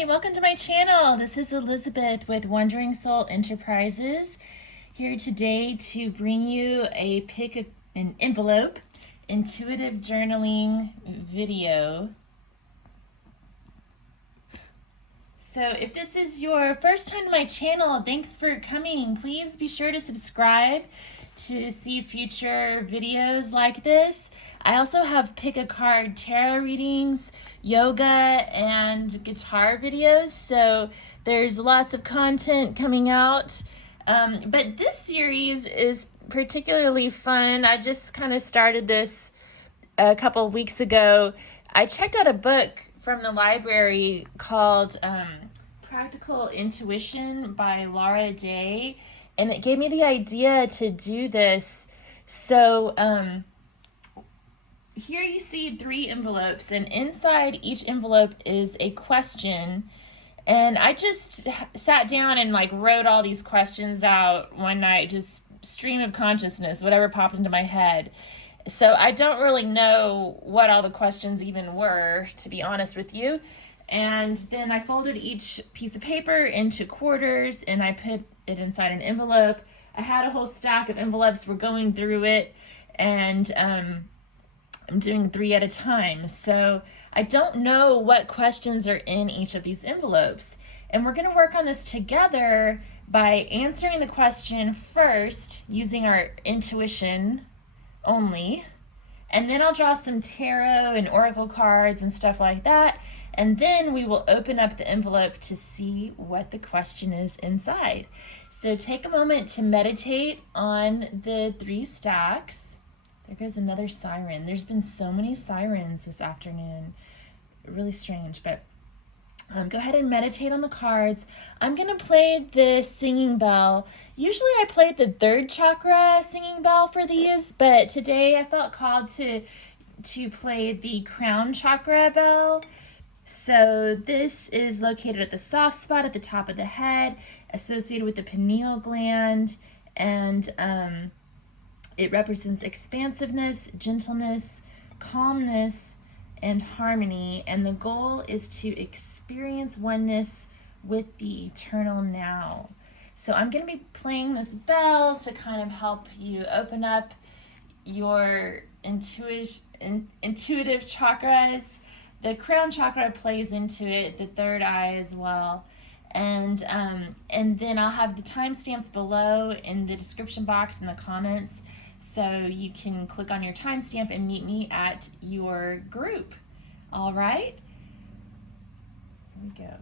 Hi, welcome to my channel. This is Elizabeth with Wandering Soul Enterprises, here today to bring you a an envelope intuitive journaling video. So if this is your first time to my channel, thanks for coming. Please be sure to subscribe to see future videos like this. I also have pick a card tarot readings, yoga, and guitar videos. So there's lots of content coming out. But this series is particularly fun. I just kind of started this a couple of weeks ago. I checked out a book from the library called Practical Intuition by Laura Day, and it gave me the idea to do this. So here you see 3 envelopes, and inside each envelope is a question. And I just sat down and wrote all these questions out one night, just stream of consciousness, whatever popped into my head. So I don't really know what all the questions even were, to be honest with you. And then I folded each piece of paper into quarters and I put it inside an envelope. I had a whole stack of envelopes. We're going through it, and I'm doing 3 at a time. So I don't know what questions are in each of these envelopes. And we're going to work on this together by answering the question first using our intuition only. And then I'll draw some tarot and oracle cards and stuff like that. And then we will open up the envelope to see what the question is inside. So take a moment to meditate on the 3 stacks. There goes another siren. There's been so many sirens this afternoon. Really strange, but go ahead and meditate on the cards. I'm going to play the singing bell. Usually I play the 3rd chakra singing bell for these, but today I felt called to play the crown chakra bell. So this is located at the soft spot at the top of the head, associated with the pineal gland, and it represents expansiveness, gentleness, calmness, and harmony. And the goal is to experience oneness with the eternal now. So I'm going to be playing this bell to kind of help you open up your intuitive chakras. The crown chakra plays into it, the 3rd eye as well. And then I'll have the timestamps below in the description box in the comments, so you can click on your timestamp and meet me at your group. All right? Here we go.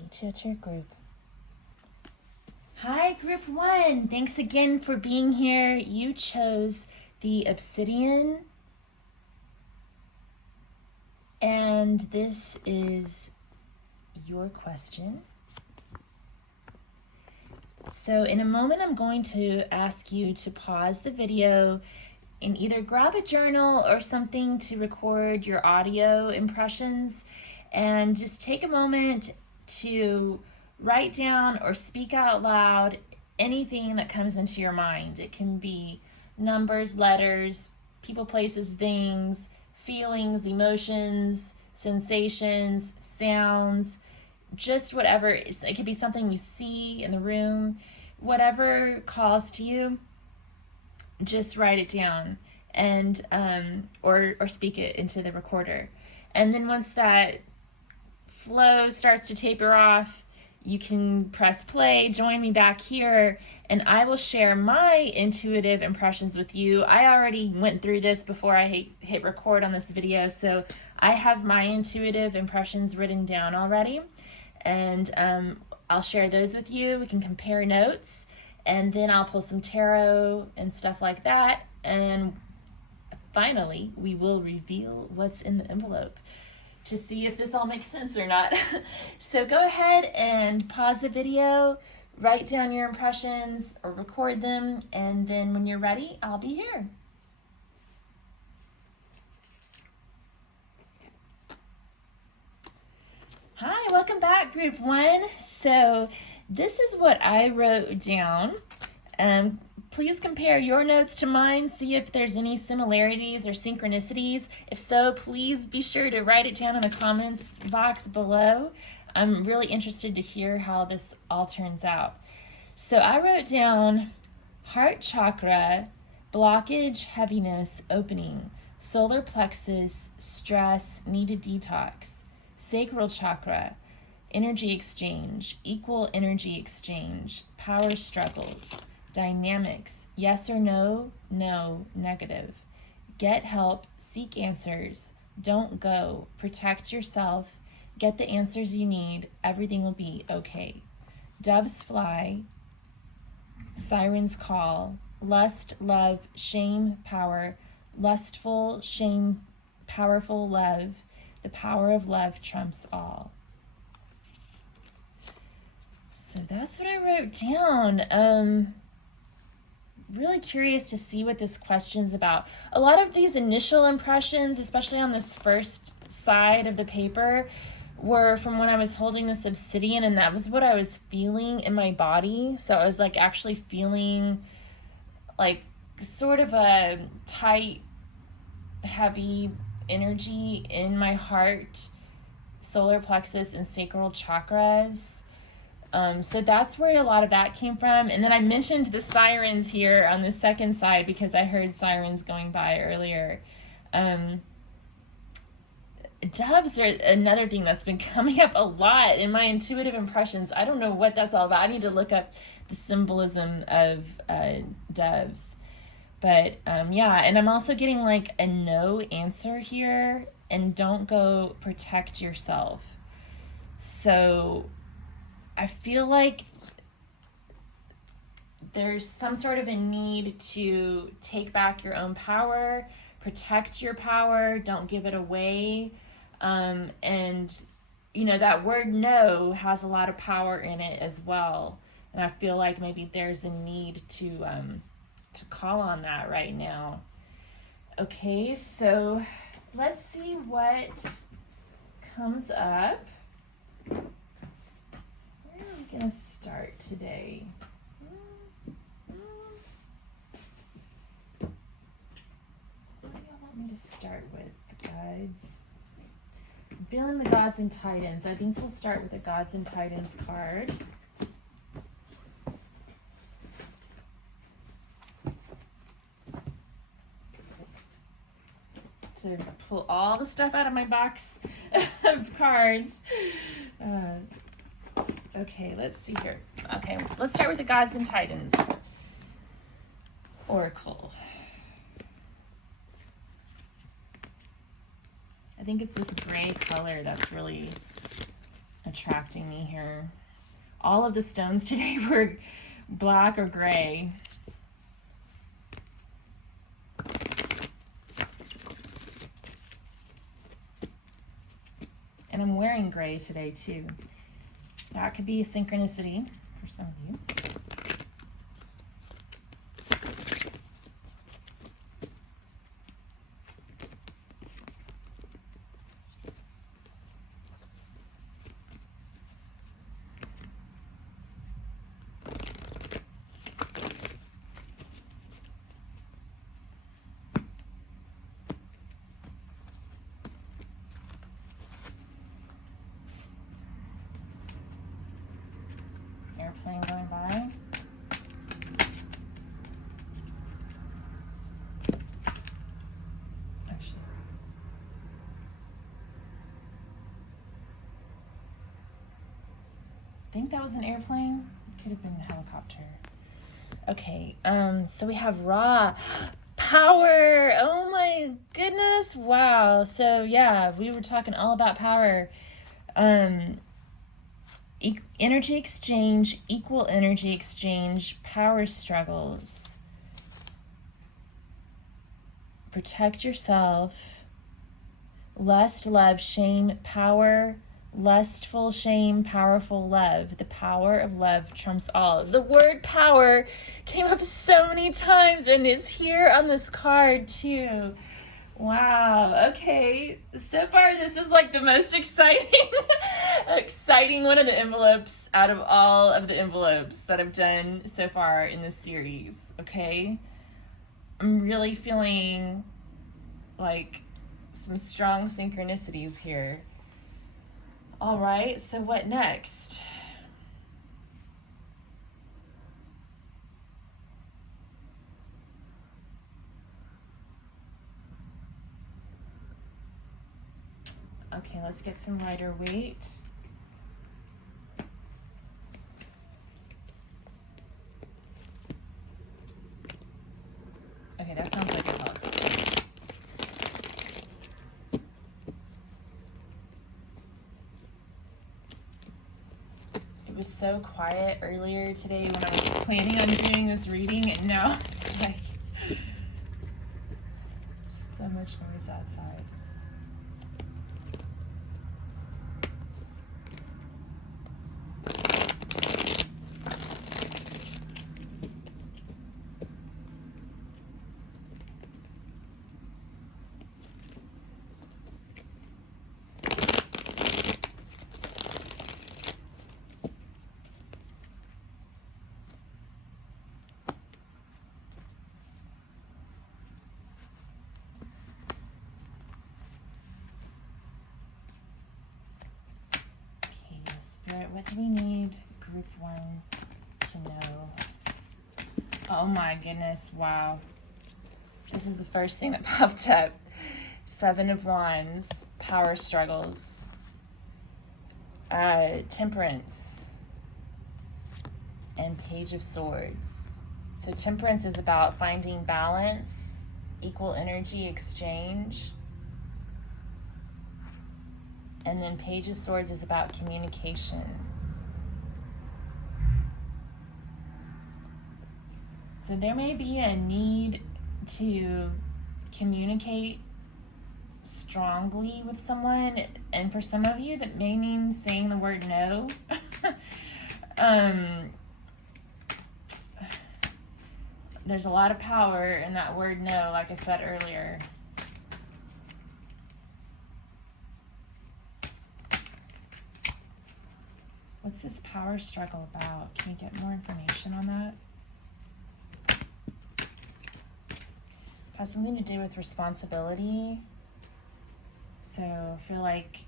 Meet you at your group. Hi, group 1. Thanks again for being here. You chose the obsidian, and this is your question. So in a moment, I'm going to ask you to pause the video and either grab a journal or something to record your audio impressions, and just take a moment to write down or speak out loud anything that comes into your mind. It can be numbers, letters, people, places, things, feelings, emotions, sensations, sounds, just whatever. It could be something you see in the room. Whatever calls to you, just write it down, and or speak it into the recorder. And then once that flow starts to taper off, you can press play, join me back here, and I will share my intuitive impressions with you. I already went through this before I hit record on this video, so I have my intuitive impressions written down already, and I'll share those with you. We can compare notes, and then I'll pull some tarot and stuff like that, and finally we will reveal what's in the envelope to see if this all makes sense or not. So go ahead and pause the video, write down your impressions or record them, and then when you're ready, I'll be here. Hi, welcome back, group 1. So this is what I wrote down. Please compare your notes to mine, see if there's any similarities or synchronicities. If so, please be sure to write it down in the comments box below. I'm really interested to hear how this all turns out. So I wrote down heart chakra, blockage, heaviness, opening, solar plexus, stress, needed detox, sacral chakra, energy exchange, equal energy exchange, power struggles, dynamics, yes or no, no, negative, get help, seek answers, don't go, protect yourself, get the answers you need, everything will be okay, doves fly, sirens call, lust, love, shame, power, lustful, shame, powerful love, the power of love trumps all. So that's what I wrote down. Really curious to see what this question's about. A lot of these initial impressions, especially on this first side of the paper, were from when I was holding this obsidian, and that was what I was feeling in my body. So I was like actually feeling like sort of a tight, heavy energy in my heart, solar plexus, and sacral chakras. So that's where a lot of that came from. And then I mentioned the sirens here on the second side because I heard sirens going by earlier. Doves are another thing that's been coming up a lot in my intuitive impressions. I don't know what that's all about. I need to look up the symbolism of doves. But yeah, and I'm also getting like a no answer here, and don't go, protect yourself. So I feel like there's some sort of a need to take back your own power, protect your power, don't give it away. And, you know, that word no has a lot of power in it as well. And I feel like maybe there's a need to call on that right now. Okay, so let's see what comes up. Gonna start today. What do y'all want me to start with? The guides. I'm feeling the gods and titans. I think we'll start with the gods and titans card. To pull all the stuff out of my box of cards. Okay, let's see here. Okay, let's start with the Gods and Titans Oracle. I think it's this gray color that's really attracting me here. All of the stones today were black or gray. And I'm wearing gray today too. That could be a synchronicity for some of you. think that was an airplane. Could have been a helicopter. Okay, so we have Ra. Power! Oh my goodness, wow. So yeah, we were talking all about power. Energy exchange, equal energy exchange, power struggles. Protect yourself. Lust, love, shame, power. Lustful shame, powerful love. The power of love trumps all. The word power came up so many times, and it's here on this card too. Wow. Okay. So far, this is like the most exciting one of the envelopes out of all of the envelopes that I've done so far in this series. Okay. I'm really feeling like some strong synchronicities here. All right, so what next? Okay, let's get some lighter weight. Okay, that sounds like a help. It was so quiet earlier today when I was planning on doing this reading, and now it's like so much noise outside. What do we need group 1 to know? Oh my goodness, wow. This is the first thing that popped up. 7 of Wands, power struggles, Temperance, and Page of Swords. So Temperance is about finding balance, equal energy exchange. And then Page of Swords is about communication. So there may be a need to communicate strongly with someone, and for some of you that may mean saying the word no. There's a lot of power in that word no, like I said earlier. What's this power struggle about? Can you get more information on that? It has something to do with responsibility. So I feel like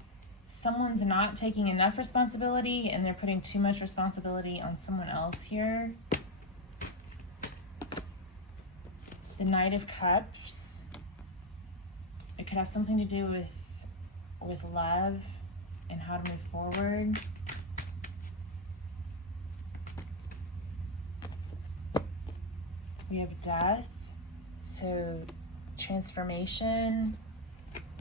someone's not taking enough responsibility and they're putting too much responsibility on someone else here. The Knight of Cups. It could have something to do with love and how to move forward. We have Death, so transformation.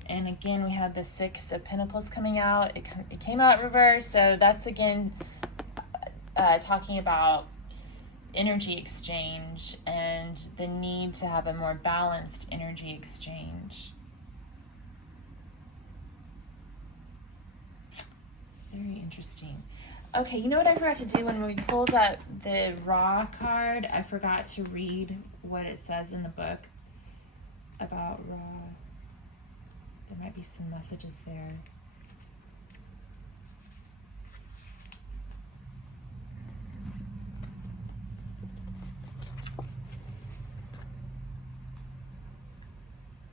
And again, we have the 6 of Pentacles coming out. It came out reverse, so that's again talking about energy exchange and the need to have a more balanced energy exchange. Very interesting. Okay, you know what I forgot to do when we pulled up the Ra card? I forgot to read what it says in the book about Ra. There might be some messages there.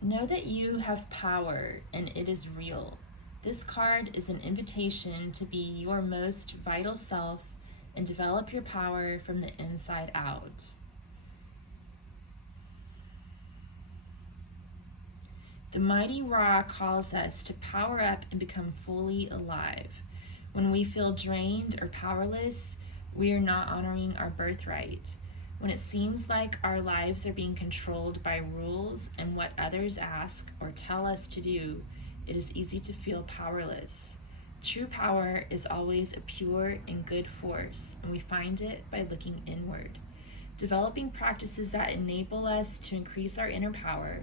Know that you have power and it is real. This card is an invitation to be your most vital self and develop your power from the inside out. The mighty Ra calls us to power up and become fully alive. When we feel drained or powerless, we are not honoring our birthright. When it seems like our lives are being controlled by rules and what others ask or tell us to do, it is easy to feel powerless. True power is always a pure and good force, and we find it by looking inward. Developing practices that enable us to increase our inner power,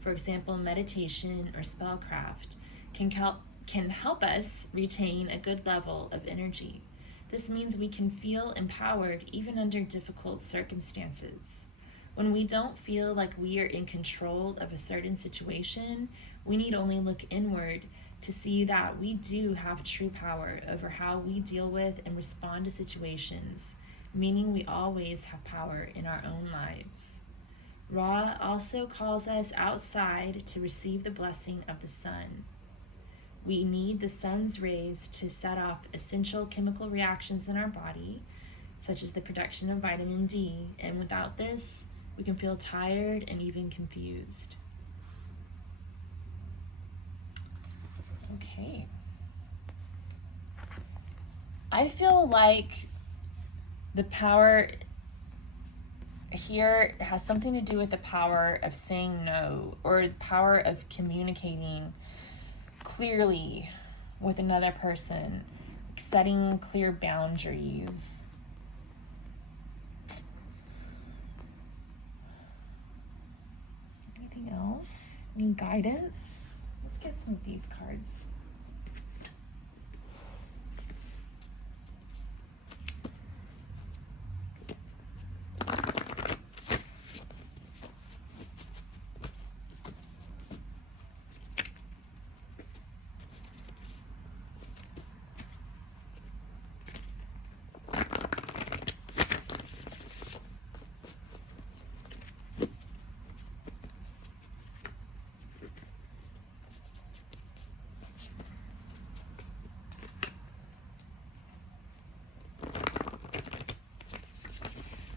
for example, meditation or spellcraft, can help us retain a good level of energy. This means we can feel empowered even under difficult circumstances. When we don't feel like we are in control of a certain situation, we need only look inward to see that we do have true power over how we deal with and respond to situations, meaning we always have power in our own lives. Ra also calls us outside to receive the blessing of the sun. We need the sun's rays to set off essential chemical reactions in our body, such as the production of vitamin D, and without this, we can feel tired and even confused. Okay. I feel like the power here has something to do with the power of saying no, or the power of communicating clearly with another person, setting clear boundaries. Anything else? Any guidance? Let's get some of these cards.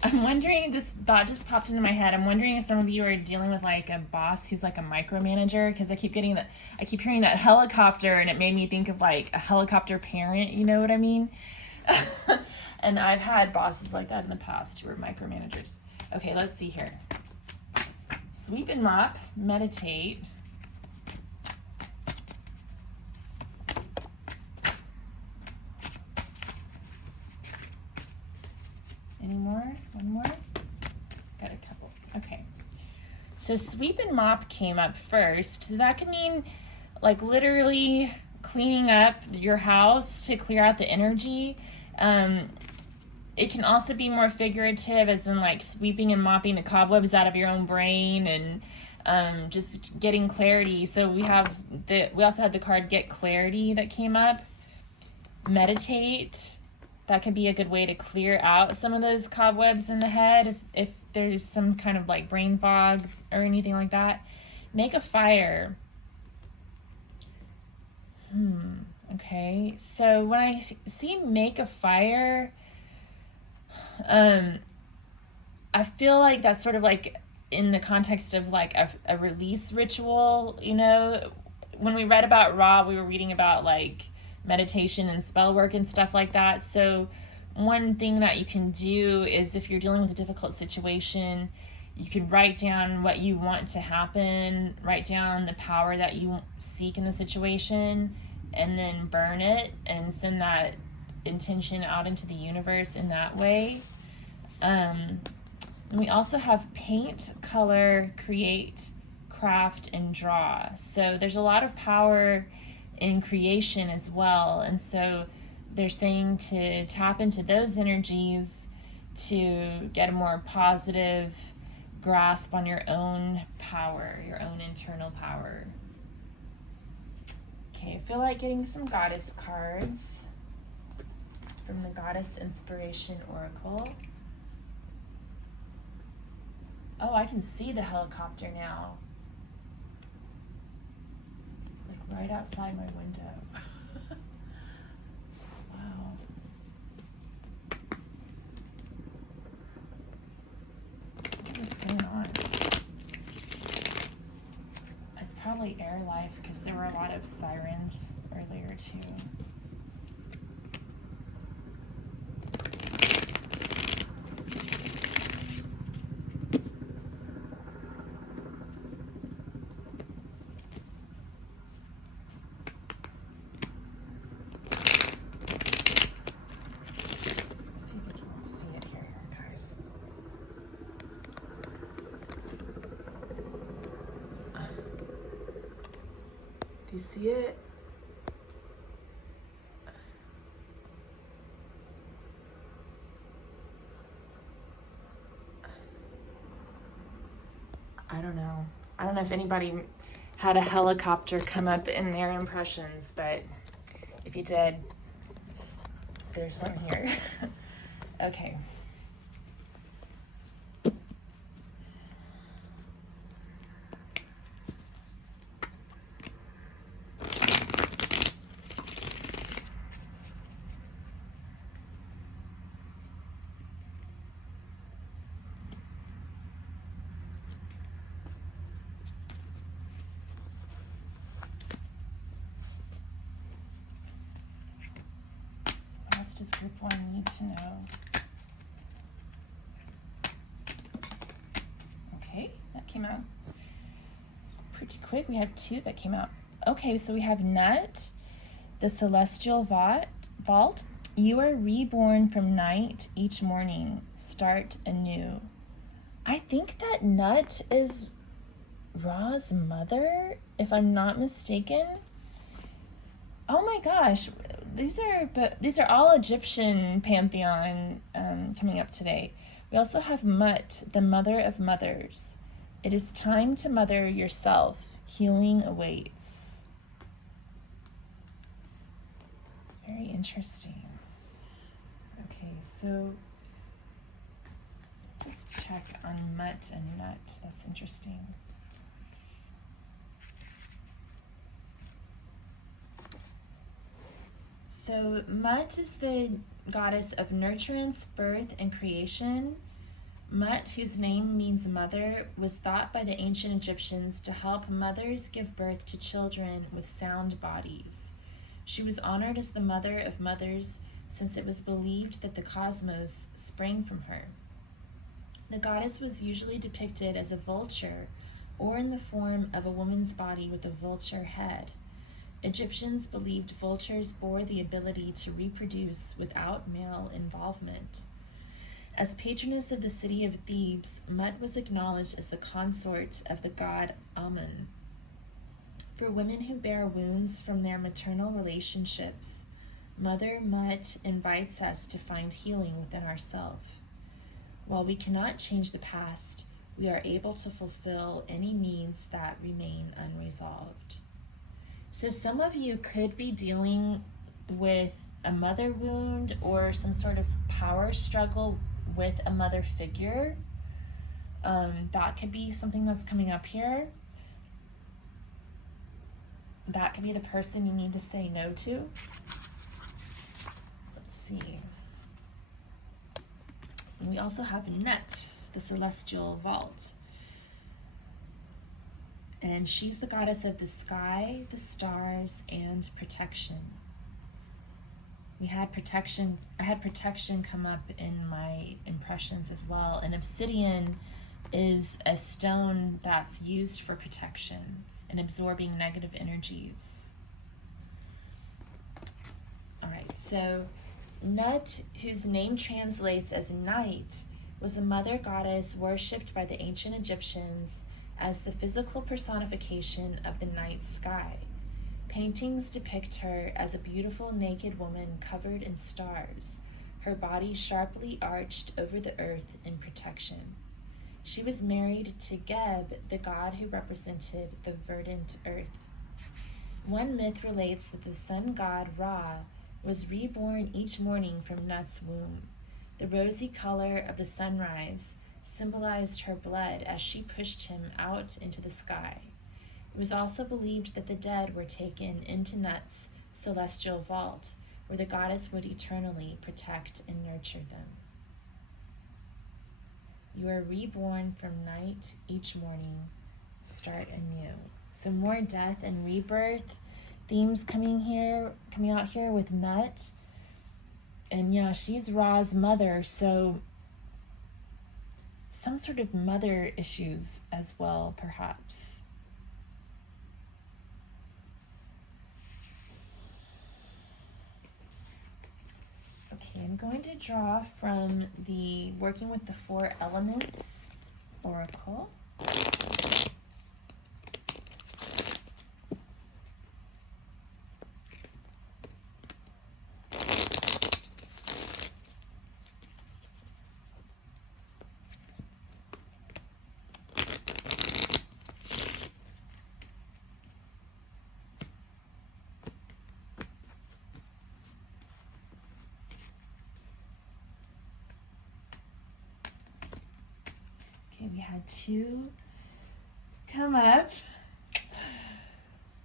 I'm wondering, this thought just popped into my head. I'm wondering if some of you are dealing with like a boss who's like a micromanager, because I keep hearing that helicopter, and it made me think of like a helicopter parent, you know what I mean? And I've had bosses like that in the past who were micromanagers. Okay, let's see here. Sweep and mop, meditate. Any more? One more? Got a couple. Okay. So sweep and mop came up first. So that could mean like literally cleaning up your house to clear out the energy. It can also be more figurative, as in like sweeping and mopping the cobwebs out of your own brain, and just getting clarity. So we also had the card Get Clarity that came up. Meditate. That could be a good way to clear out some of those cobwebs in the head if there's some kind of like brain fog or anything like that. Make a fire. Okay, so when I see make a fire, I feel like that's sort of like in the context of like a release ritual. You know, when we read about Ra, we were reading about like meditation and spell work and stuff like that. So one thing that you can do is, if you're dealing with a difficult situation, you can write down what you want to happen, write down the power that you seek in the situation, and then burn it and send that intention out into the universe in that way. And we also have paint, color, create, craft, and draw. So there's a lot of power in creation as well. And so they're saying to tap into those energies to get a more positive grasp on your own power, your own internal power. Okay, I feel like getting some goddess cards from the Goddess Inspiration Oracle. Oh, I can see the helicopter now. It's like right outside my window. Wow. What's going on? It's probably air life because there were a lot of sirens earlier too. you see it? I don't know. I don't know if anybody had a helicopter come up in their impressions, but if you did, there's one here. Okay. What else does group 1 need to know? Okay, that came out pretty quick. We have 2 that came out. Okay, so we have Nut, the celestial vault. You are reborn from night each morning. Start anew. I think that Nut is Ra's mother, if I'm not mistaken. Oh my gosh, these are all Egyptian pantheon coming up today. We also have Mut, the mother of mothers. It is time to mother yourself. Healing awaits. Very interesting. Okay, so just check on Mut and Nut. That's interesting. So Mut is the goddess of nurturance, birth, and creation. Mut, whose name means mother, was thought by the ancient Egyptians to help mothers give birth to children with sound bodies. She was honored as the mother of mothers since it was believed that the cosmos sprang from her. The goddess was usually depicted as a vulture or in the form of a woman's body with a vulture head. Egyptians believed vultures bore the ability to reproduce without male involvement. As patroness of the city of Thebes, Mut was acknowledged as the consort of the god Amun. For women who bear wounds from their maternal relationships, Mother Mut invites us to find healing within ourselves. While we cannot change the past, we are able to fulfill any needs that remain unresolved. So some of you could be dealing with a mother wound or some sort of power struggle with a mother figure. That could be something that's coming up here. That could be the person you need to say no to. Let's see. And we also have Nut, the celestial vault. And she's the goddess of the sky, the stars, and protection. I had protection come up in my impressions as well. And obsidian is a stone that's used for protection and absorbing negative energies. All right, so Nut, whose name translates as night, was a mother goddess worshipped by the ancient Egyptians as the physical personification of the night sky. Paintings depict her as a beautiful naked woman covered in stars, her body sharply arched over the earth in protection. She was married to Geb, the god who represented the verdant earth. One myth relates that the sun god Ra was reborn each morning from Nut's womb. The rosy color of the sunrise symbolized her blood as she pushed him out into the sky. It was also believed that the dead were taken into Nut's celestial vault, where the goddess would eternally protect and nurture them. You are reborn from night each morning. Start anew. So more death and rebirth themes coming out here with Nut. And yeah, she's Ra's mother, so some sort of mother issues as well, perhaps. Okay, I'm going to draw from the Working with the Four Elements Oracle. Okay, we had 2 come up.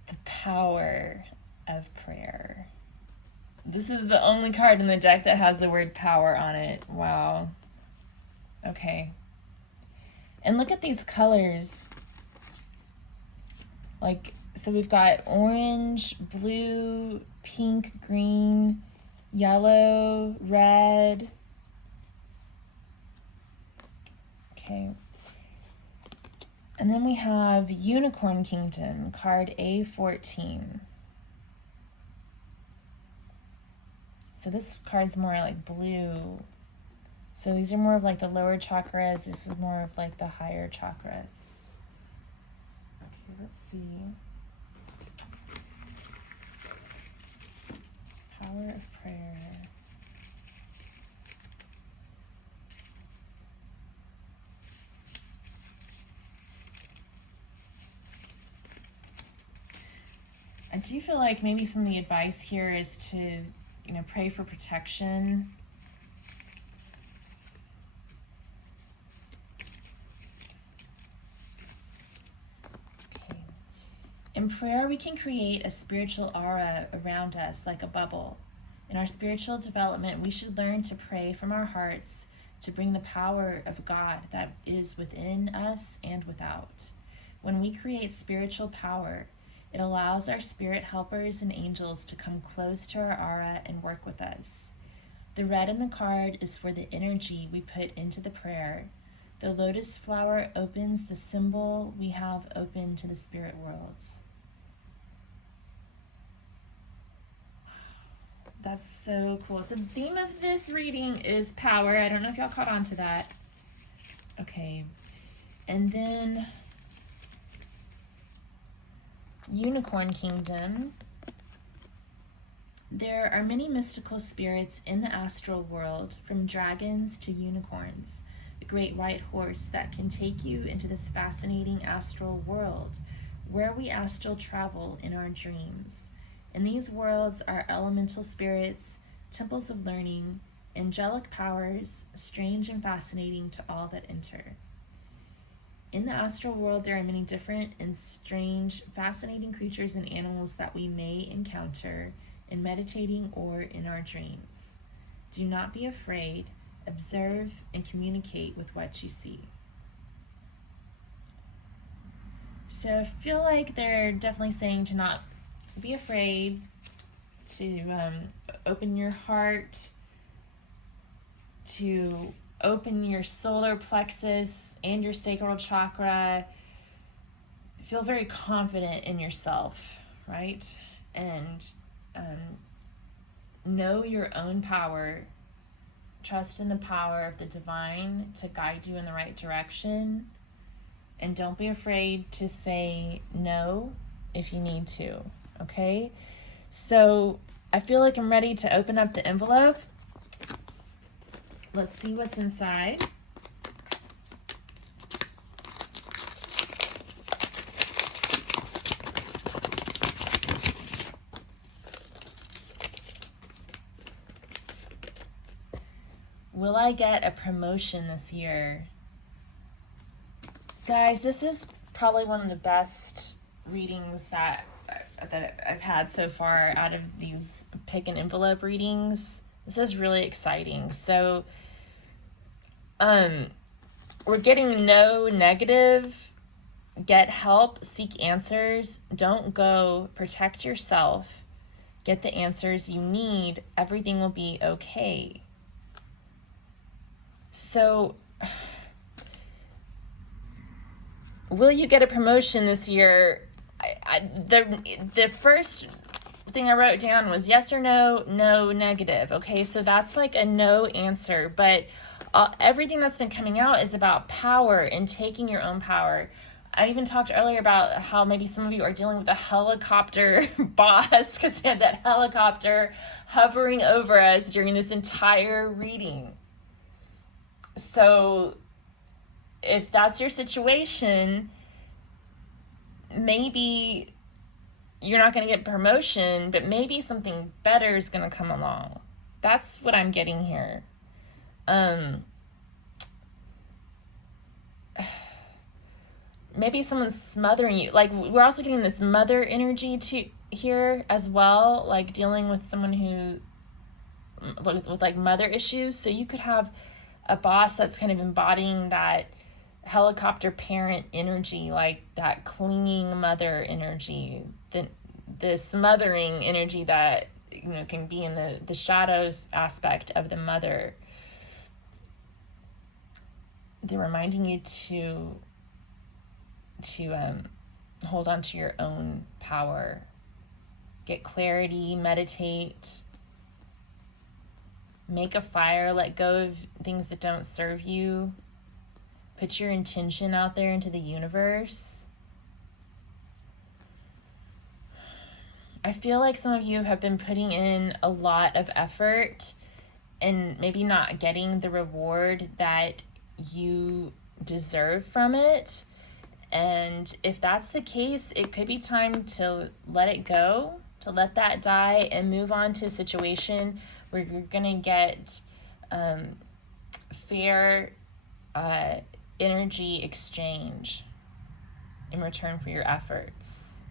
The power of prayer. This is the only card in the deck that has the word power on it. Wow. Okay. And look at these colors. Like, so we've got orange, blue, pink, green, yellow, red. Okay. And then we have Unicorn Kingdom, card A14. So this card's more like blue. So these are more of like the lower chakras. This is more of like the higher chakras. Okay, let's see. Power of prayer. I do feel like maybe some of the advice here is to, pray for protection. Okay. In prayer, we can create a spiritual aura around us like a bubble. In our spiritual development, we should learn to pray from our hearts to bring the power of God that is within us and without. When we create spiritual power, it allows our spirit helpers and angels to come close to our aura and work with us. The red in the card is for the energy we put into the prayer. The lotus flower opens the symbol we have open to the spirit worlds. That's so cool. So the theme of this reading is power. I don't know if y'all caught on to that. Okay. And then Unicorn Kingdom. There are many mystical spirits in the astral world, from dragons to unicorns, a great white horse that can take you into this fascinating astral world where we astral travel in our dreams. In these worlds are elemental spirits, temples of learning, angelic powers, strange and fascinating to all that enter. In the astral world, there are many different and strange, fascinating creatures and animals that we may encounter in meditating or in our dreams. Do not be afraid. Observe and communicate with what you see. So I feel like they're definitely saying to not be afraid, to open your heart, to open your solar plexus and your sacral chakra. Feel very confident in yourself, right? And know your own power. Trust in the power of the divine to guide you in the right direction. And don't be afraid to say no if you need to, okay? So I feel like I'm ready to open up the envelope. Let's see what's inside. Will I get a promotion this year? Guys, this is probably one of the best readings that I've had so far out of these pick an envelope readings. This is really exciting. So, we're getting no negative, get help, seek answers, don't go, protect yourself, get the answers you need, everything will be okay. So, will you get a promotion this year? The first thing I wrote down was yes or no, no, negative. Okay, so that's like a no answer, but everything that's been coming out is about power and taking your own power. I even talked earlier about how maybe some of you are dealing with a helicopter boss because we had that helicopter hovering over us during this entire reading. So if that's your situation, maybe you're not going to get promotion, but maybe something better is going to come along. That's what I'm getting here. maybe someone's smothering you. Like, we're also getting this mother energy to here as well, like dealing with someone who with like mother issues. So you could have a boss that's kind of embodying that helicopter parent energy, like that clinging mother energy, the smothering energy that, you know, can be in the shadows aspect of the mother. They're reminding you to hold on to your own power, get clarity, meditate, make a fire, let go of things that don't serve you, put your intention out there into the universe. I feel like some of you have been putting in a lot of effort and maybe not getting the reward that you deserve from it. And if that's the case, it could be time to let it go, to let that die and move on to a situation where you're going to get fair energy exchange in return for your efforts.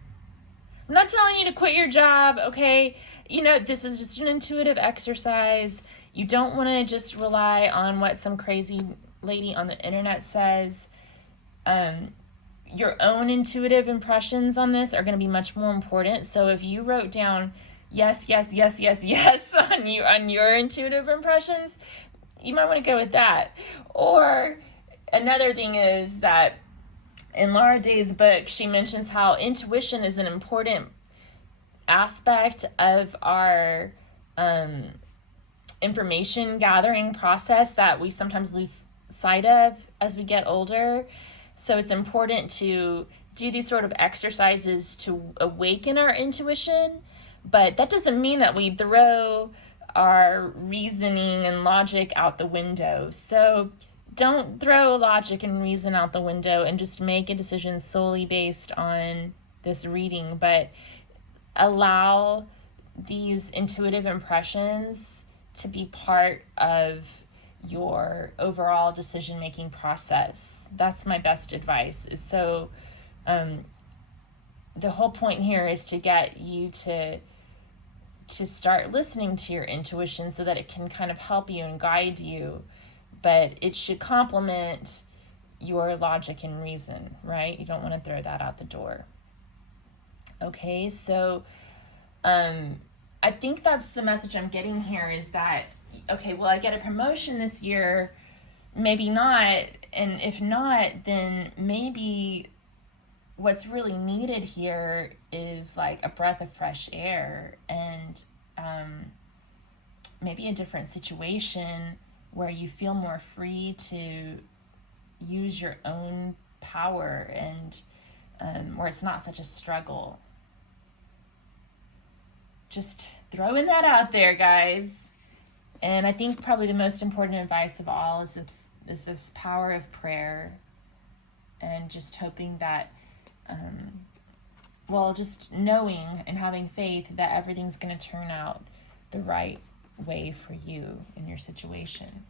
I'm not telling you to quit your job, okay? You know, this is just an intuitive exercise. You don't want to just rely on what some crazy lady on the internet says. Your own intuitive impressions on this are going to be much more important. So if you wrote down yes, yes, yes, yes, yes on your intuitive impressions, you might want to go with that. Or another thing is that in Laura Day's book, she mentions how intuition is an important aspect of our information gathering process that we sometimes lose sight of as we get older. So it's important to do these sort of exercises to awaken our intuition, but that doesn't mean that we throw our reasoning and logic out the window. So don't throw logic and reason out the window and just make a decision solely based on this reading, but allow these intuitive impressions to be part of your overall decision-making process. That's my best advice. So the whole point here is to get you to start listening to your intuition so that it can kind of help you and guide you, but it should complement your logic and reason, right? You don't want to throw that out the door. Okay, so I think that's the message I'm getting here is that, okay, will I get a promotion this year? Maybe not. And if not, then maybe what's really needed here is like a breath of fresh air and maybe a different situation where you feel more free to use your own power and where it's not such a struggle. Just throwing that out there, guys. And I think probably the most important advice of all is this power of prayer and just hoping that, just knowing and having faith that everything's going to turn out the right way for you in your situation.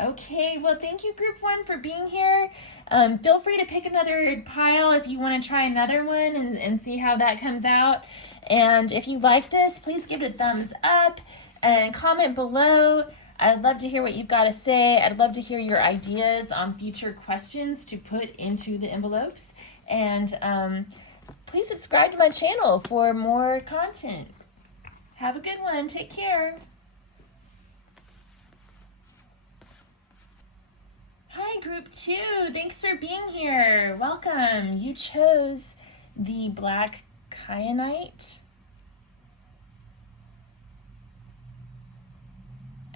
Okay, well, thank you, Group 1, for being here. Feel free to pick another pile if you want to try another one and see how that comes out. And if you like this, please give it a thumbs up and comment below. I'd love to hear what you've got to say. I'd love to hear your ideas on future questions to put into the envelopes. And please subscribe to my channel for more content. Have a good one. Take care. Hi, Group 2. Thanks for being here. Welcome. You chose the black kyanite.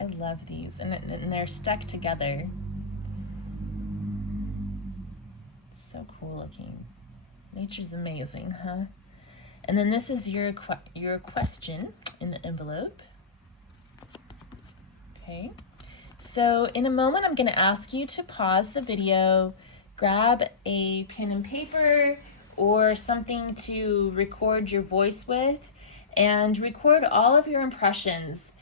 I love these, and they're stuck together. It's so cool looking. Nature's amazing, huh? And then this is your question in the envelope. Okay. So in a moment, I'm going to ask you to pause the video, grab a pen and paper or something to record your voice with, and record all of your impressions.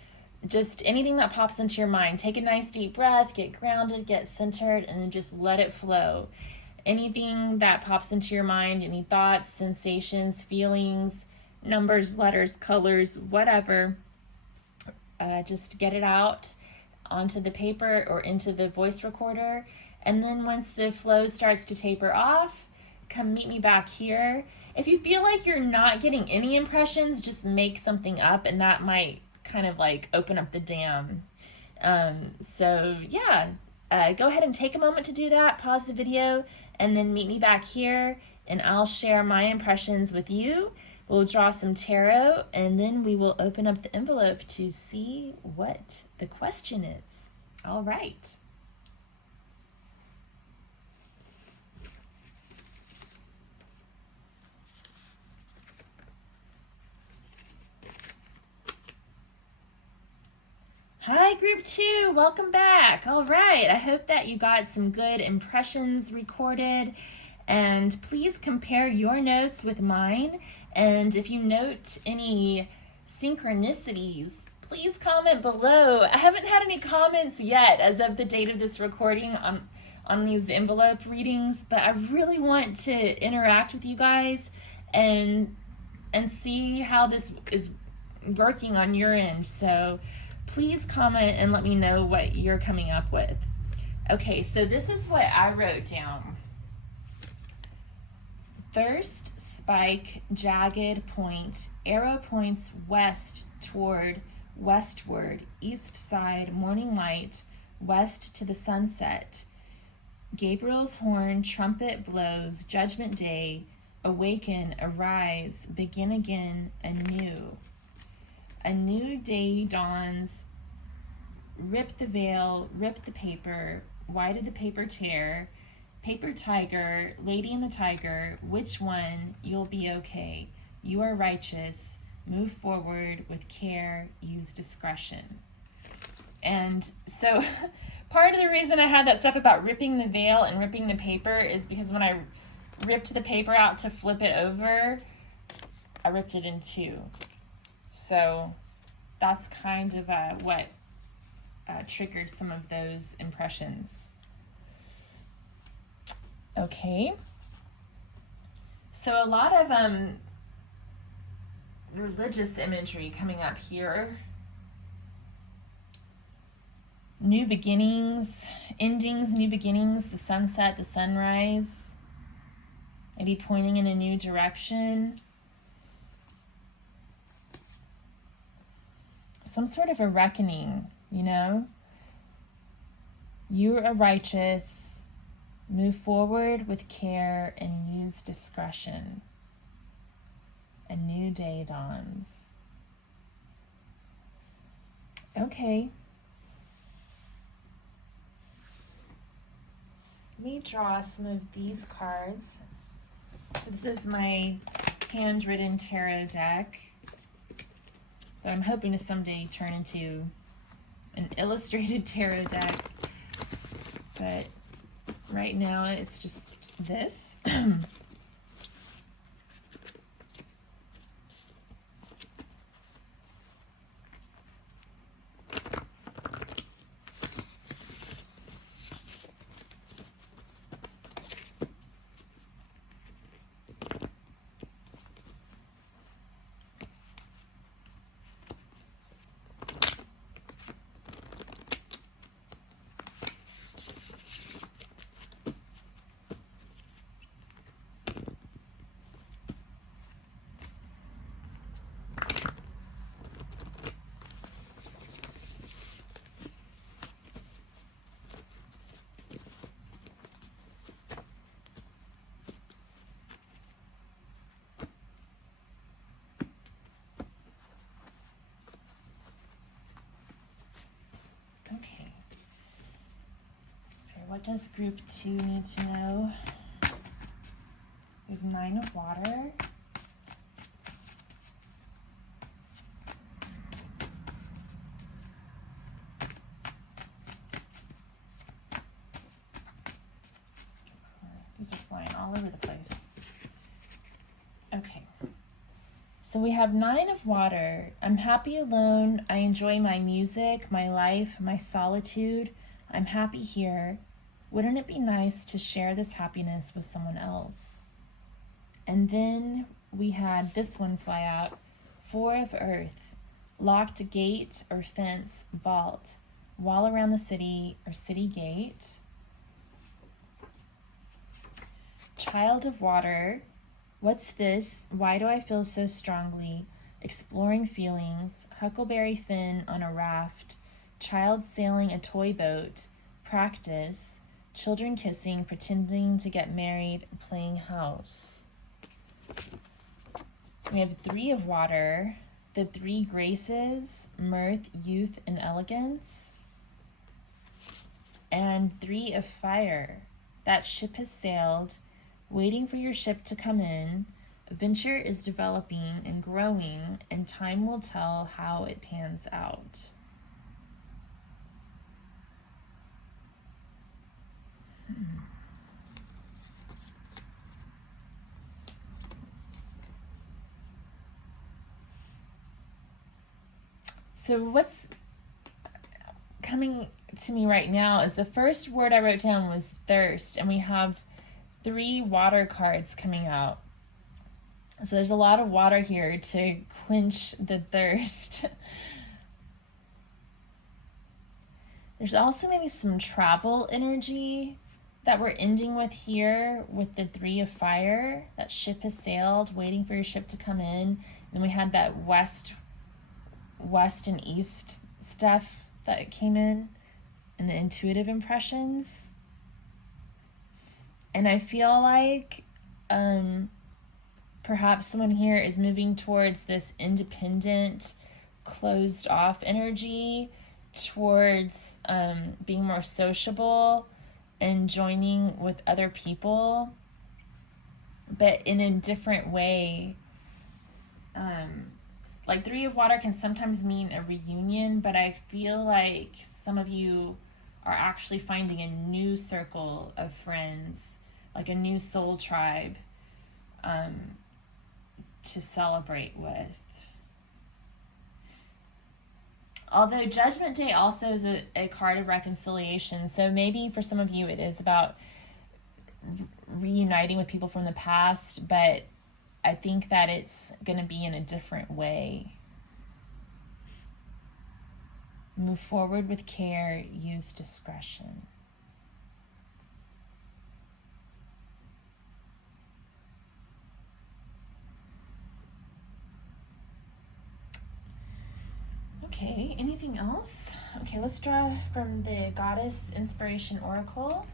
Just anything that pops into your mind. Take a nice deep breath, get grounded, get centered, and then just let it flow. anything that pops into your mind, any thoughts, sensations, feelings, numbers, letters, colors, whatever. Just get it out onto the paper or into the voice recorder. And then once the flow starts to taper off, come meet me back here. If you feel like you're not getting any impressions, just make something up, and that might kind of like open up the dam. So yeah, go ahead and take a moment to do that. Pause the video and then meet me back here, and I'll share my impressions with you. We'll draw some tarot, and then we will open up the envelope to see what the question is. All right. Hi, group 2, welcome back. All right, I hope that you got some good impressions recorded, and please compare your notes with mine. And if you note any synchronicities, please comment below. I haven't had any comments yet as of the date of this recording on these envelope readings, but I really want to interact with you guys and see how this is working on your end. So please comment and let me know what you're coming up with. Okay, so this is what I wrote down. Thirst, spike, jagged point, arrow points west toward westward, east side, morning light, west to the sunset. Gabriel's horn, trumpet blows, judgment day, awaken, arise, begin again, anew. A new day dawns, rip the veil, rip the paper, why did the paper tear? Paper tiger, lady and the tiger, which one? You'll be okay. You are righteous. Move forward with care, use discretion. And so part of the reason I had that stuff about ripping the veil and ripping the paper is because when I ripped the paper out to flip it over, I ripped it in two. So that's kind of what triggered some of those impressions. Okay. So a lot of religious imagery coming up here. New beginnings, endings, new beginnings, the sunset, the sunrise, maybe pointing in a new direction. Some sort of a reckoning, you know? You are righteous, move forward with care and use discretion. A new day dawns. Okay. Let me draw some of these cards. So this is my handwritten tarot deck that I'm hoping to someday turn into an illustrated tarot deck. But right now it's just this. Okay. So what does group 2 need to know? We have 9 of water. These are flying all over the place. Okay. So we have 9 of water. I'm happy alone. I enjoy my music, my life, my solitude. I'm happy here. Wouldn't it be nice to share this happiness with someone else? And then we had this one fly out. 4 of earth. Locked gate or fence, vault. Wall around the city or city gate. Child of water. What's this? Why do I feel so strongly? Exploring feelings. Huckleberry Finn on a raft. Child sailing a toy boat. Practice. Children kissing, pretending to get married, playing house. We have 3 of water. The 3 graces, mirth, youth, and elegance. And 3 of fire. That ship has sailed, waiting for your ship to come in. Venture is developing and growing, and time will tell how it pans out. So what's coming to me right now is the first word I wrote down was thirst, and we have 3 water cards coming out. So there's a lot of water here to quench the thirst. There's also maybe some travel energy that we're ending with here with the 3 of fire. That ship has sailed, waiting for your ship to come in. And we had that west and east stuff that came in and the intuitive impressions. And I feel like perhaps someone here is moving towards this independent, closed off energy, towards being more sociable and joining with other people, but in a different way. Like 3 of water can sometimes mean a reunion, but I feel like some of you are actually finding a new circle of friends, like a new soul tribe to celebrate with. Although Judgment Day also is a card of reconciliation, so maybe for some of you it is about reuniting with people from the past, but I think that it's going to be in a different way. Move forward with care, use discretion. Okay, anything else? Okay, let's draw from the Goddess Inspiration Oracle.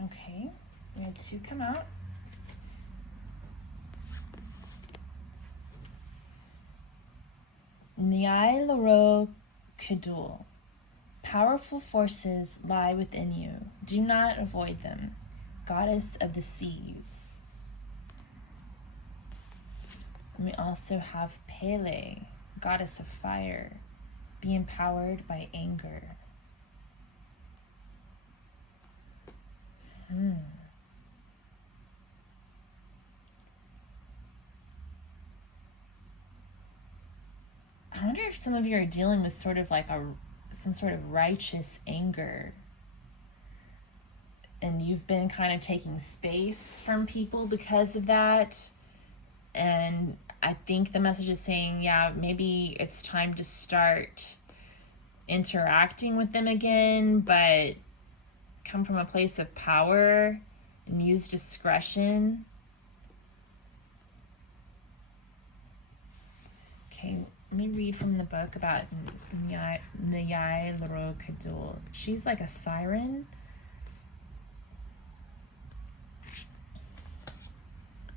Okay, we had 2 come out. Nyai Laro Kudul. Powerful forces lie within you. Do not avoid them. Goddess of the seas. And we also have Pele, Goddess of fire. Be empowered by anger. I wonder if some of you are dealing with sort of like some sort of righteous anger, and you've been kind of taking space from people because of that. And I think the message is saying, yeah, maybe it's time to start interacting with them again, but come from a place of power and use discretion. Okay, let me read from the book about Nyai Laro Kadul. She's like a siren.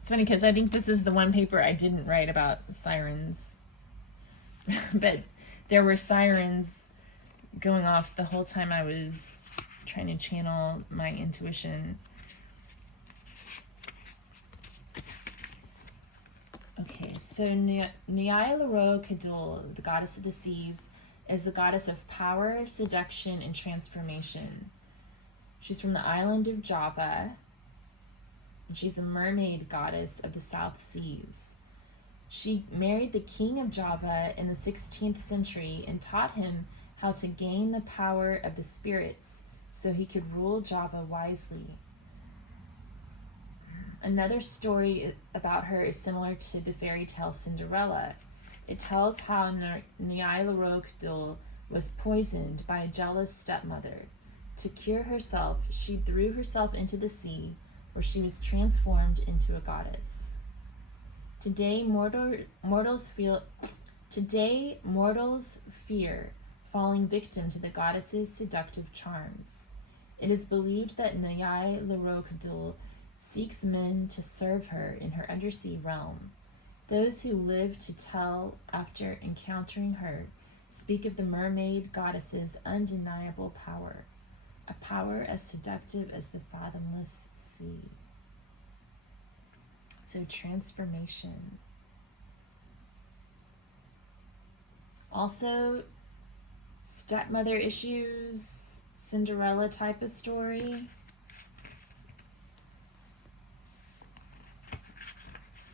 It's funny because I think this is the one paper I didn't write about sirens. But there were sirens going off the whole time I was trying to channel my intuition. Okay, so Nyai Laro Kadul, the goddess of the seas, is the goddess of power, seduction, and transformation. She's from the island of Java, and she's the mermaid goddess of the South Seas. She married the king of Java in the 16th century and taught him how to gain the power of the spirits so he could rule Java wisely. Another story about her is similar to the fairy tale Cinderella. It tells how Nyai Laro Kadul was poisoned by a jealous stepmother. To cure herself, she threw herself into the sea, where she was transformed into a goddess. Today, mortals fear falling victim to the goddess's seductive charms. It is believed that Nyai Laro Kadul seeks men to serve her in her undersea realm. Those who live to tell after encountering her speak of the mermaid goddess's undeniable power, a power as seductive as the fathomless sea. So transformation. Also, stepmother issues, Cinderella type of story.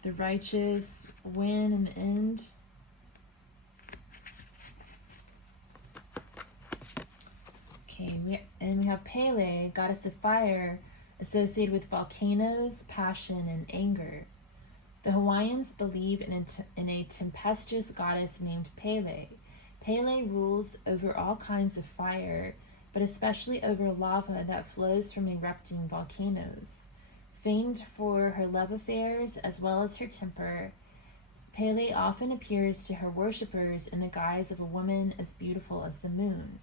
The righteous win in the end. Okay, we have Pele, goddess of fire, associated with volcanoes, passion, and anger. The Hawaiians believe in a tempestuous goddess named Pele. Pele rules over all kinds of fire, but especially over lava that flows from erupting volcanoes. Famed for her love affairs as well as her temper, Pele often appears to her worshippers in the guise of a woman as beautiful as the moon.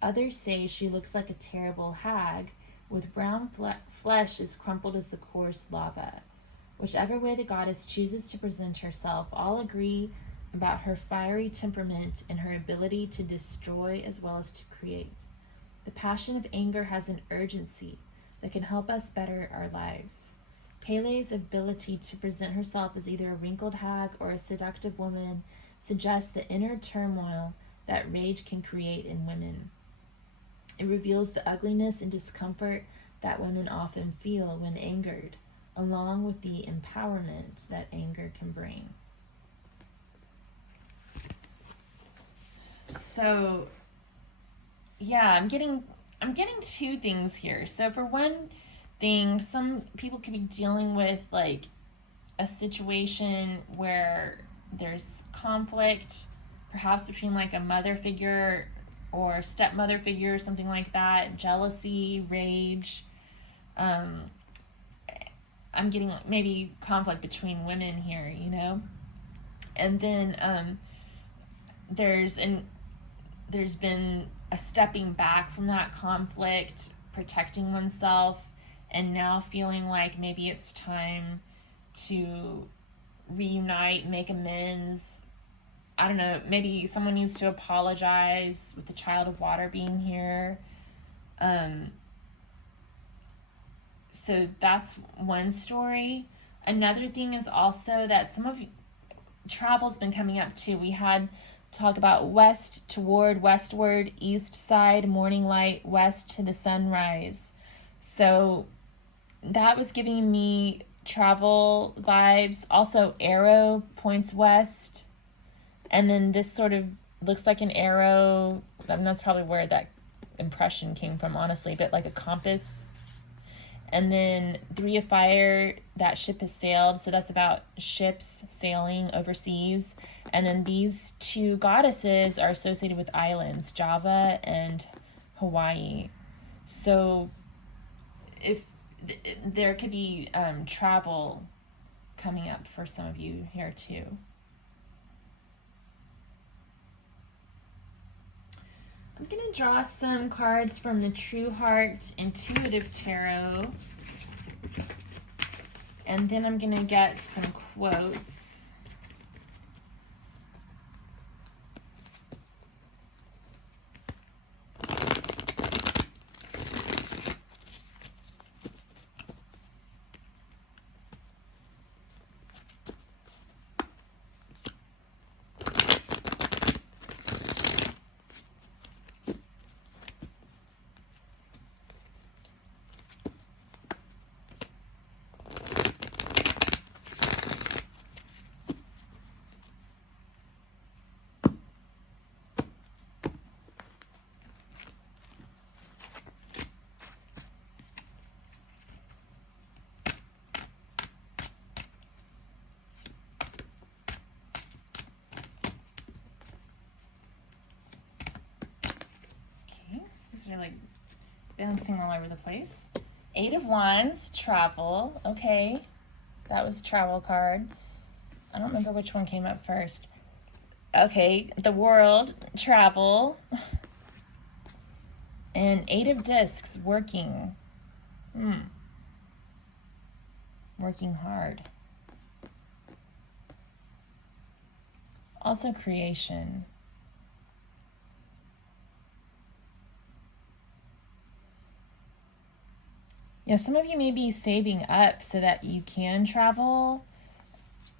Others say she looks like a terrible hag, with brown flesh as crumpled as the coarse lava. Whichever way the goddess chooses to present herself, all agree about her fiery temperament and her ability to destroy as well as to create. The passion of anger has an urgency that can help us better our lives. Pele's ability to present herself as either a wrinkled hag or a seductive woman suggests the inner turmoil that rage can create in women. It reveals the ugliness and discomfort that women often feel when angered, along with the empowerment that anger can bring. So, yeah, I'm getting two things here. So for one thing, some people could be dealing with like a situation where there's conflict, perhaps between like a mother figure or stepmother figure, something like that, jealousy, rage. I'm getting maybe conflict between women here, you know? And then there's been a stepping back from that conflict, protecting oneself, and now feeling like maybe it's time to reunite, make amends. I don't know, maybe someone needs to apologize, with the child of water being here. So that's one story. Another thing is also that some of travel's been coming up too. We had talk about west toward westward, east side, morning light, west to the sunrise. So that was giving me travel vibes. Also, arrow points west. And then this sort of looks like an arrow. And that's probably where that impression came from, honestly, but like a compass. And then 3 of fire, that ship has sailed. So that's about ships sailing overseas. And then these 2 goddesses are associated with islands, Java and Hawaii. So if there could be travel coming up for some of you here too. I'm going to draw some cards from the True Heart Intuitive Tarot. And then I'm going to get some quotes. They're like bouncing all over the place. 8 of Wands, travel. Okay, that was travel card. I don't remember which one came up first. Okay, the World, travel. And 8 of Discs, working. Working hard. Also creation. Yeah, some of you may be saving up so that you can travel.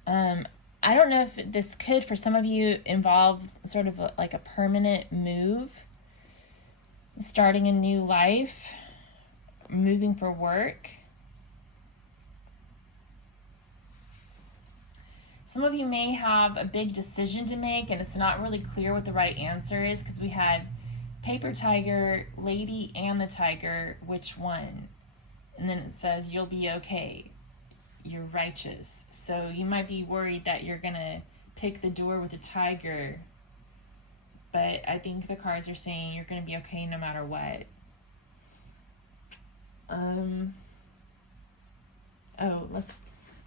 I don't know if this could, for some of you, involve sort of like a permanent move, starting a new life, moving for work. Some of you may have a big decision to make and it's not really clear what the right answer is, because we had Paper Tiger, Lady, and the Tiger. Which one? And then it says, you'll be okay. You're righteous. So you might be worried that you're going to pick the door with the tiger. But I think the cards are saying you're going to be okay no matter what.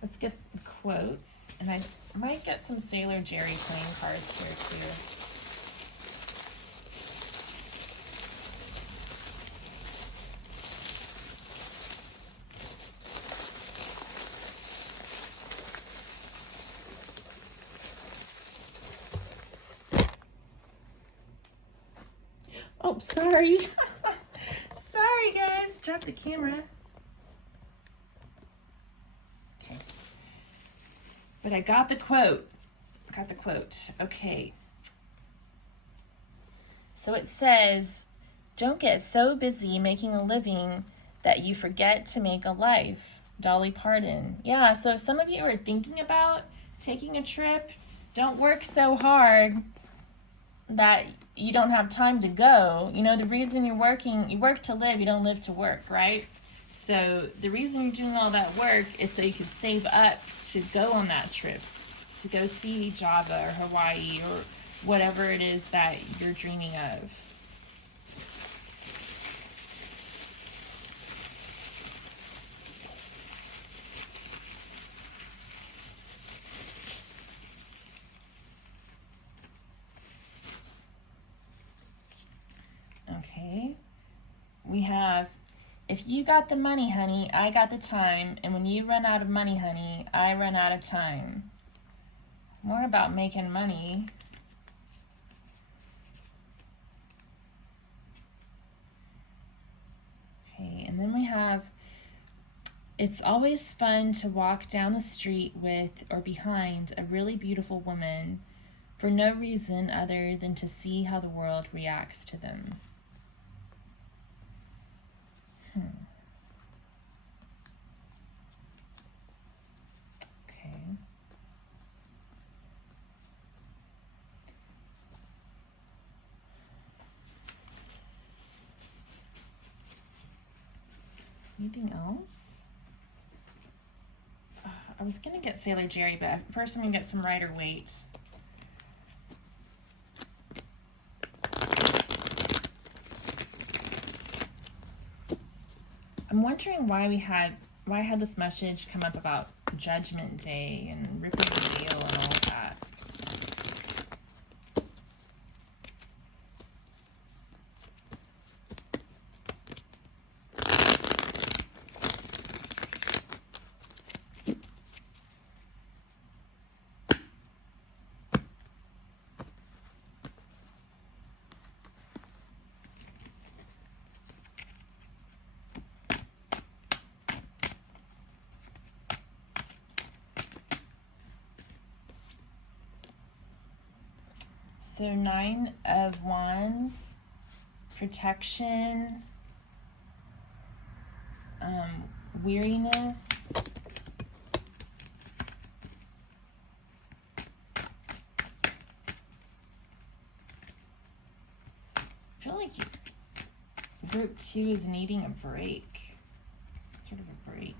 Let's get the quotes. And I might get some Sailor Jerry playing cards here too. Oh, sorry. Sorry, guys. Dropped the camera. Okay. But I got the quote. Okay. So it says, don't get so busy making a living that you forget to make a life. Dolly Parton. Yeah, so if some of you are thinking about taking a trip, don't work so hard that you don't have time to go. You know, the reason you're working, you work to live, you don't live to work, right? So the reason you're doing all that work is so you can save up to go on that trip, to go see Java or Hawaii or whatever it is that you're dreaming of. Okay, we have, if you got the money, honey, I got the time. And when you run out of money, honey, I run out of time. More about making money. Okay, and then we have, it's always fun to walk down the street with or behind a really beautiful woman for no reason other than to see how the world reacts to them. Okay. Anything else? I was gonna get Sailor Jerry, but first I'm gonna get some Rider Waite. I'm wondering why I had this message come up about Judgment Day and ripping the veil and all of that. So 9 of Wands, protection, weariness, I feel like group 2 is needing a break, some sort of a break.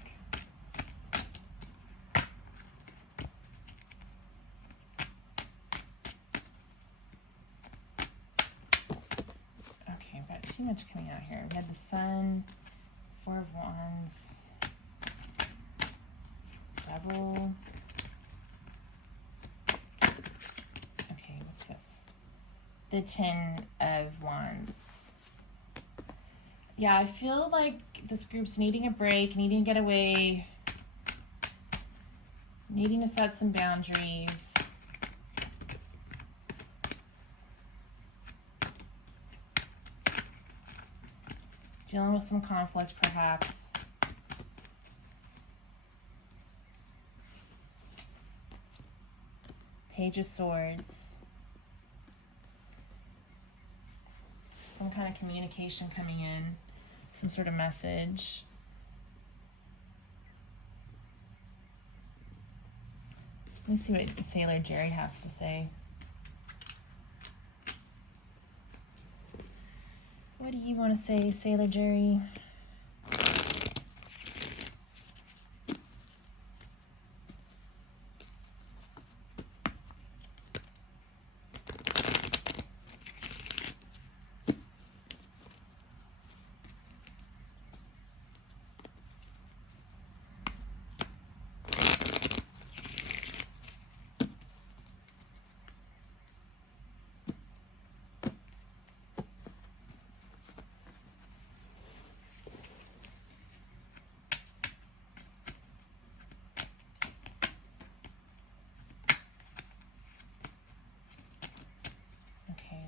Okay, I've got too much coming out here. We had the Sun, 4 of Wands, Devil. Okay, what's this? The 10 of Wands. Yeah, I feel like this group's needing a break, needing to get away, needing to set some boundaries. Dealing with some conflict, perhaps. Page of Swords. Some kind of communication coming in. Some sort of message. Let me see what Sailor Jerry has to say. What do you want to say, Sailor Jerry?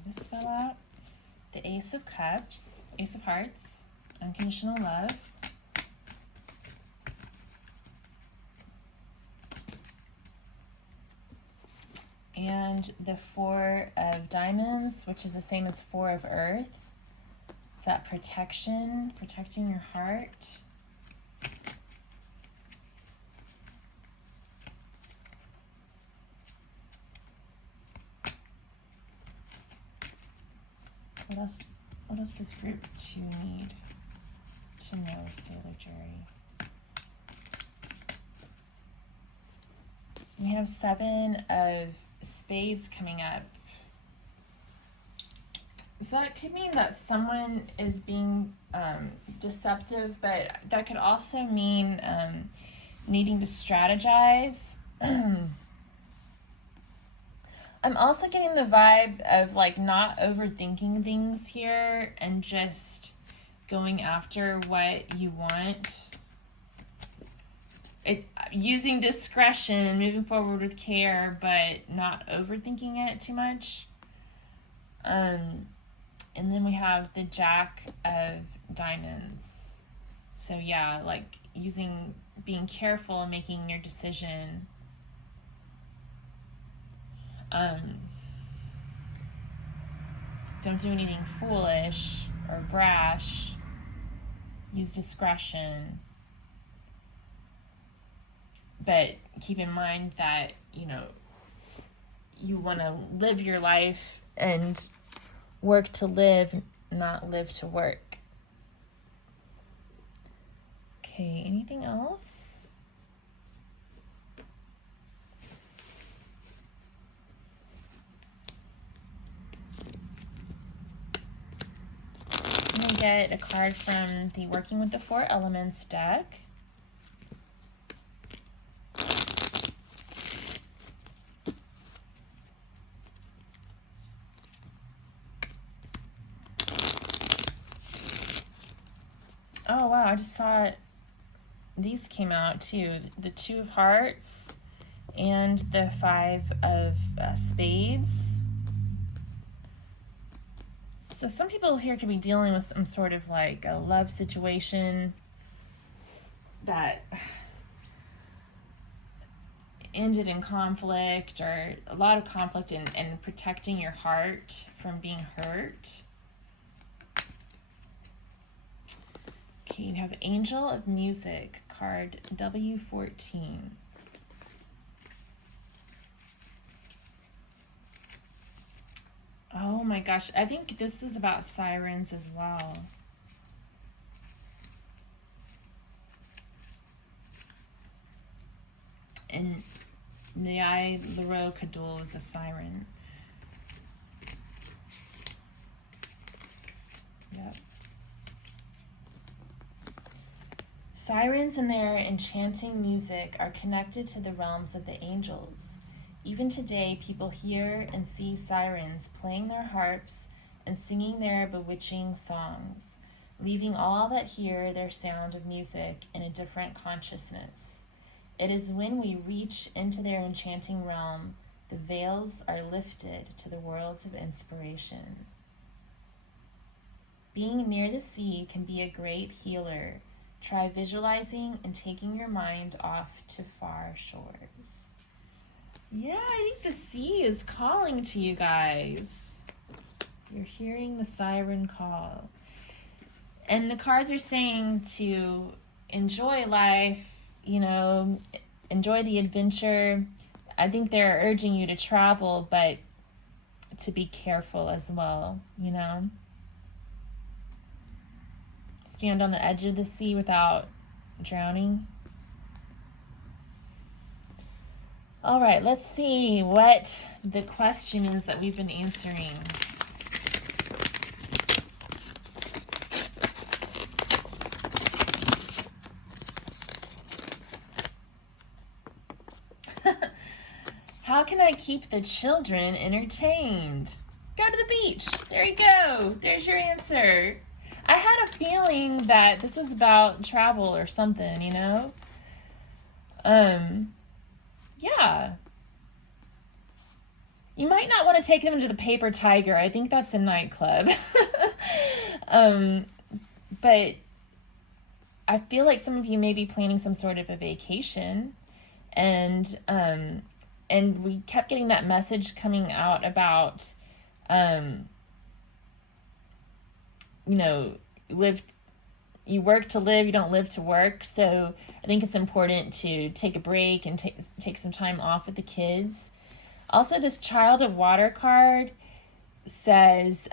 This fell out. The Ace of Cups, Ace of Hearts, unconditional love. And the 4 of Diamonds, which is the same as 4 of Earth. It's that protection, protecting your heart. What else does group 2 need to know, Sailor Jerry? We have 7 of Spades coming up. So that could mean that someone is being deceptive, but that could also mean needing to strategize. I'm also getting the vibe of like not overthinking things here and just going after what you want. Using discretion, moving forward with care, but not overthinking it too much. And then we have the Jack of Diamonds. So yeah, like being careful and making your decision. Don't do anything foolish or brash. Use discretion. But keep in mind that, you want to live your life and work to live, not live to work. Okay, anything else? I'm going to get a card from the Working with the 4 Elements deck. Oh wow, I just saw these came out too. The 2 of Hearts and the 5 of Spades. So some people here could be dealing with some sort of like a love situation that ended in conflict, or a lot of conflict in protecting your heart from being hurt. Okay, you have Angel of Music, card W14. Oh my gosh, I think this is about sirens as well. And Nyai Lero Kadul is a siren. Yep. Sirens and their enchanting music are connected to the realms of the angels. Even today, people hear and see sirens playing their harps and singing their bewitching songs, leaving all that hear their sound of music in a different consciousness. It is when we reach into their enchanting realm, the veils are lifted to the worlds of inspiration. Being near the sea can be a great healer. Try visualizing and taking your mind off to far shores. Yeah, I think the sea is calling to you guys. You're hearing the siren call. And the cards are saying to enjoy life, you know, enjoy the adventure. I think they're urging you to travel, but to be careful as well, you know. Stand on the edge of the sea without drowning. All right, let's see what the question is that we've been answering. How can I keep the children entertained? Go to the beach. There you go. There's your answer. I had a feeling that this is about travel or something, you know? Yeah. You might not want to take them to the Paper Tiger. I think that's a nightclub. But I feel like some of you may be planning some sort of a vacation, and we kept getting that message coming out about, you know, you work to live, you don't live to work. So I think it's important to take a break and take some time off with the kids. Also, this Child of Water card says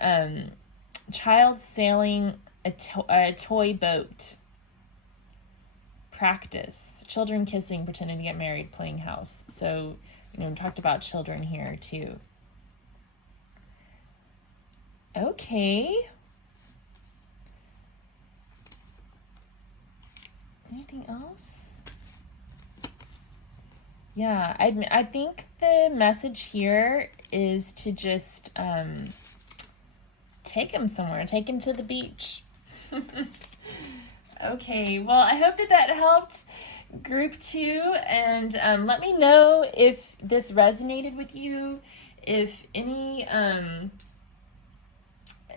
child sailing a toy boat. Practice. Children kissing, pretending to get married, playing house. So, you know, we talked about children here too. Okay. Anything else? Yeah, I think the message here is to just take him somewhere. Take him to the beach. Okay, well, I hope that helped group 2, and let me know if this resonated with you, if any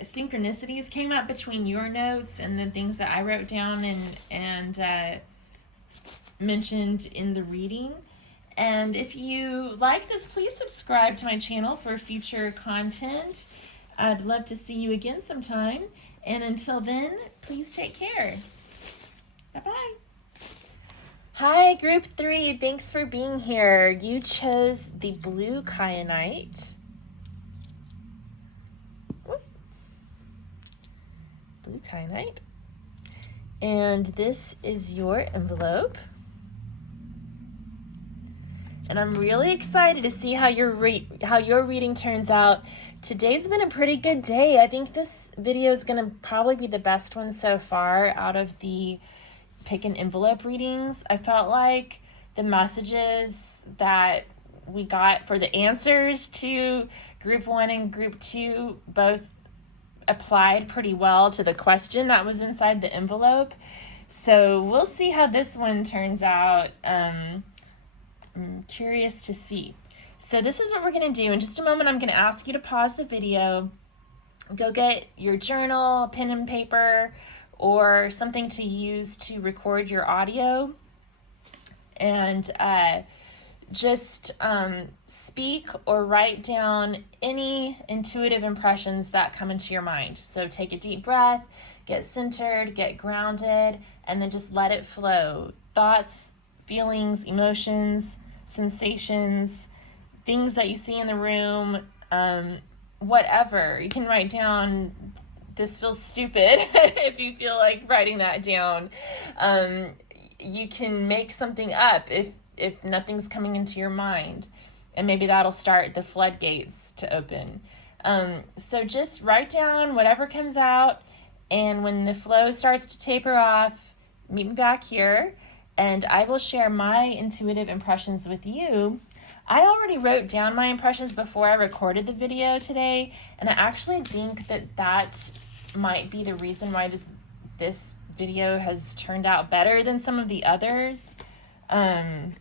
synchronicities came up between your notes and the things that I wrote down and mentioned in the reading. And if you like this, please subscribe to my channel for future content. I'd love to see you again sometime. And until then, please take care. Bye-bye. Hi, Group 3. Thanks for being here. You chose the blue kyanite. Blue kyanite. And this is your envelope. And I'm really excited to see how your reading turns out. Today's been a pretty good day. I think this video is going to probably be the best one so far out of the pick an envelope readings. I felt like the messages that we got for the answers to Group 1 and Group 2 both applied pretty well to the question that was inside the envelope. So we'll see how this one turns out. I'm curious to see. So this is what we're going to do. In just a moment, I'm going to ask you to pause the video, go get your journal, pen and paper, or something to use to record your audio, and just speak or write down any intuitive impressions that come into your mind. So take a deep breath, get centered, get grounded, and then just let it flow. Thoughts, feelings, emotions, sensations, things that you see in the room, whatever. You can write down, this feels stupid, if you feel like writing that down. You can make something up if nothing's coming into your mind, and maybe that'll start the floodgates to open. So just write down whatever comes out, and when the flow starts to taper off, meet me back here, and I will share my intuitive impressions with you. I already wrote down my impressions before I recorded the video today, and I actually think that might be the reason why this video has turned out better than some of the others. I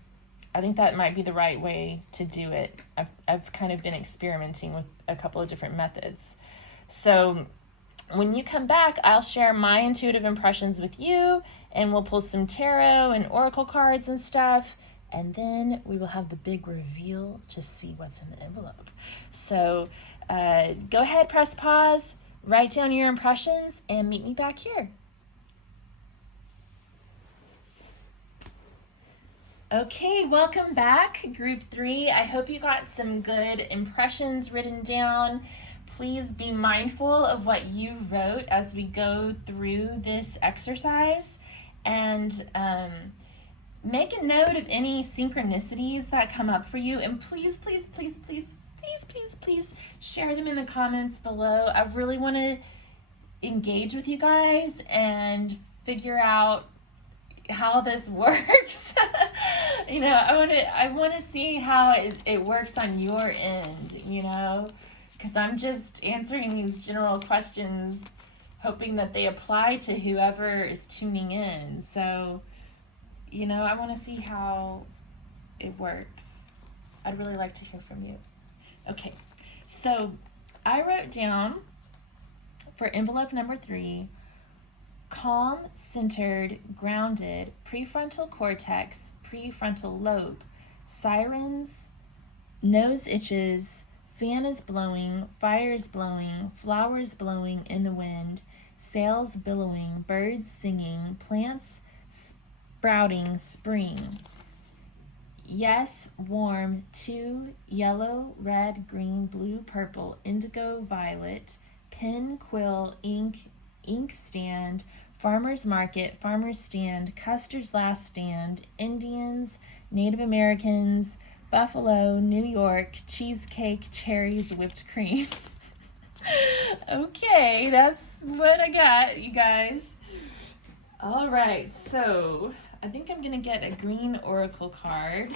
think that might be the right way to do it. I've kind of been experimenting with a couple of different methods. So when you come back, I'll share my intuitive impressions with you, and we'll pull some tarot and oracle cards and stuff, and then we will have the big reveal to see what's in the envelope. So go ahead, press pause, write down your impressions, and meet me back here. Okay, welcome back, group 3. I hope you got some good impressions written down. Please be mindful of what you wrote as we go through this exercise, and make a note of any synchronicities that come up for you, and please share them in the comments below. I really want to engage with you guys and figure out how this works. You know, I want to see how it works on your end, you know, because I'm just answering these general questions hoping that they apply to whoever is tuning in. So, you know, I want to see how it works. I'd really like to hear from you. Okay, so I wrote down for envelope number 3, calm, centered, grounded, prefrontal cortex, prefrontal lobe, sirens, nose itches, fan is blowing, fire is blowing, flowers blowing in the wind, sails billowing, birds singing, plants sprouting, spring. Yes, warm, 2, yellow, red, green, blue, purple, indigo, violet, pen, quill, ink stand, farmer's market, farmer's stand, Custer's last stand, Indians, Native Americans, buffalo, New York, cheesecake, cherries, whipped cream. Okay, that's what I got, you guys. All right, so I think I'm gonna get a green oracle card.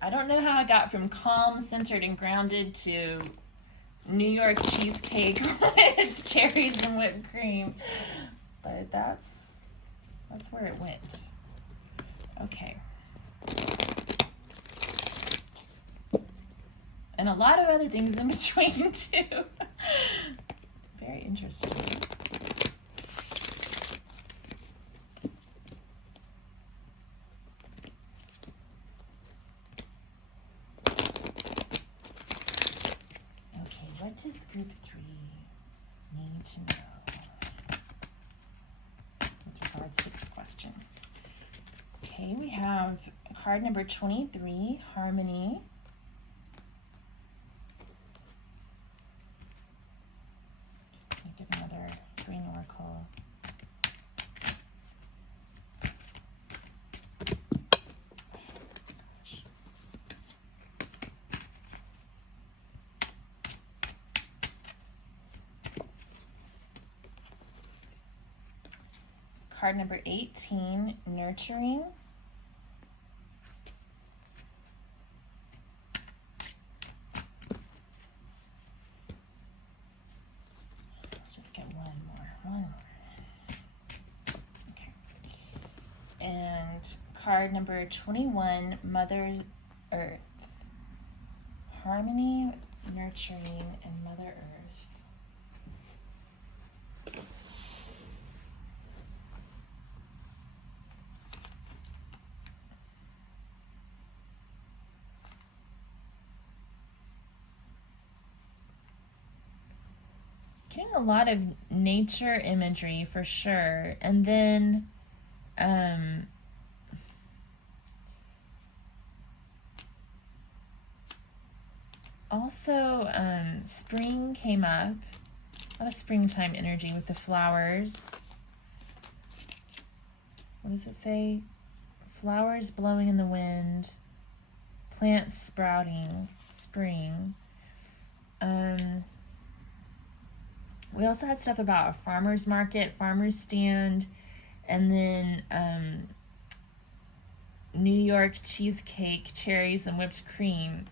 I don't know how I got from calm, centered, and grounded to New York cheesecake with cherries and whipped cream, but that's where it went. Okay. And a lot of other things in between too. Very interesting. Okay, what does group 3 need to know with regards to this question? Okay, we have card number 23, harmony. Get another green oracle. Card number 18, nurturing. Let's just get one more. Okay. And card number 21, Mother Earth. Harmony, nurturing, and Mother Earth. getting a lot of nature imagery for sure. And then also spring came up. A lot of springtime energy with the flowers. What does it say? Flowers blowing in the wind, plants sprouting, spring. We also had stuff about a farmer's market, farmer's stand, and then New York cheesecake, cherries, and whipped cream.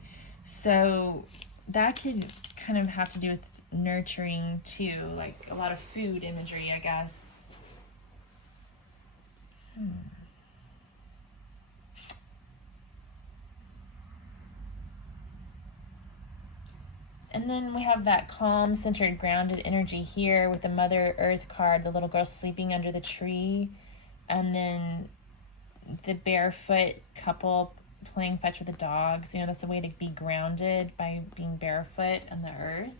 So that could kind of have to do with nurturing too, like a lot of food imagery, I guess. And then we have that calm, centered, grounded energy here with the Mother Earth card, the little girl sleeping under the tree, and then the barefoot couple playing fetch with the dogs. You know, that's a way to be grounded, by being barefoot on the earth.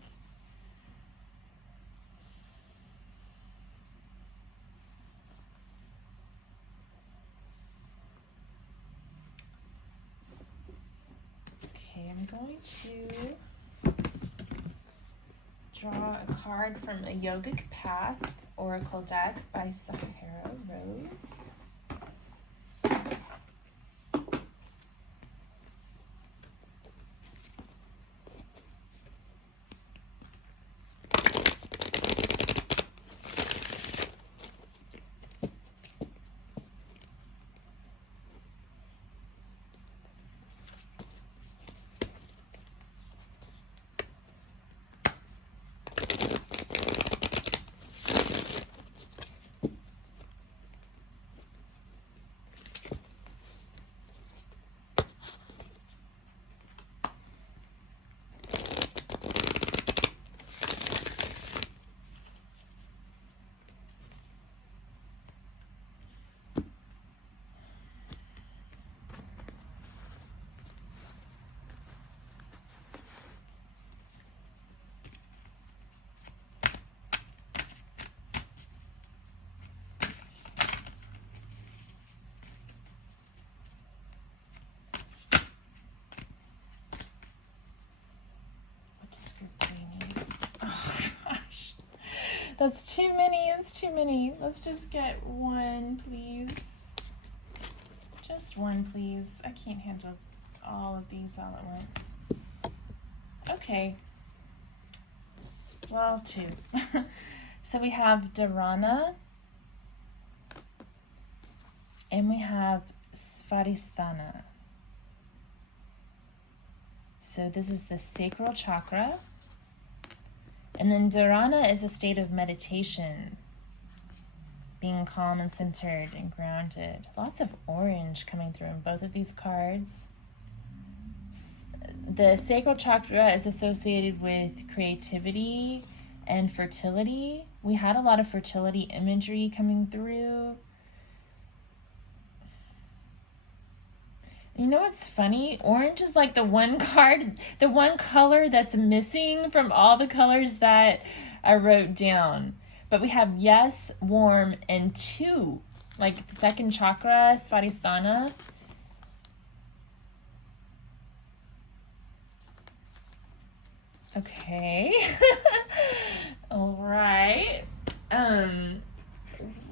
Okay, I'm going to draw a card from a Yogic Path Oracle deck by Sahara Rose. That's too many. It's too many. Let's just get one, please. Just one, please. I can't handle all of these all at once. Okay. Well, two. So we have Dharana. And we have Svadhisthana. So this is the sacral chakra. And then Dharana is a state of meditation, being calm and centered and grounded. Lots of orange coming through in both of these cards. The sacral chakra is associated with creativity and fertility. We had a lot of fertility imagery coming through. You know what's funny? Orange is like the one card, the one color that's missing from all the colors that I wrote down. But we have yes, warm, and two, like the second chakra, Svadhisthana. Okay. All right.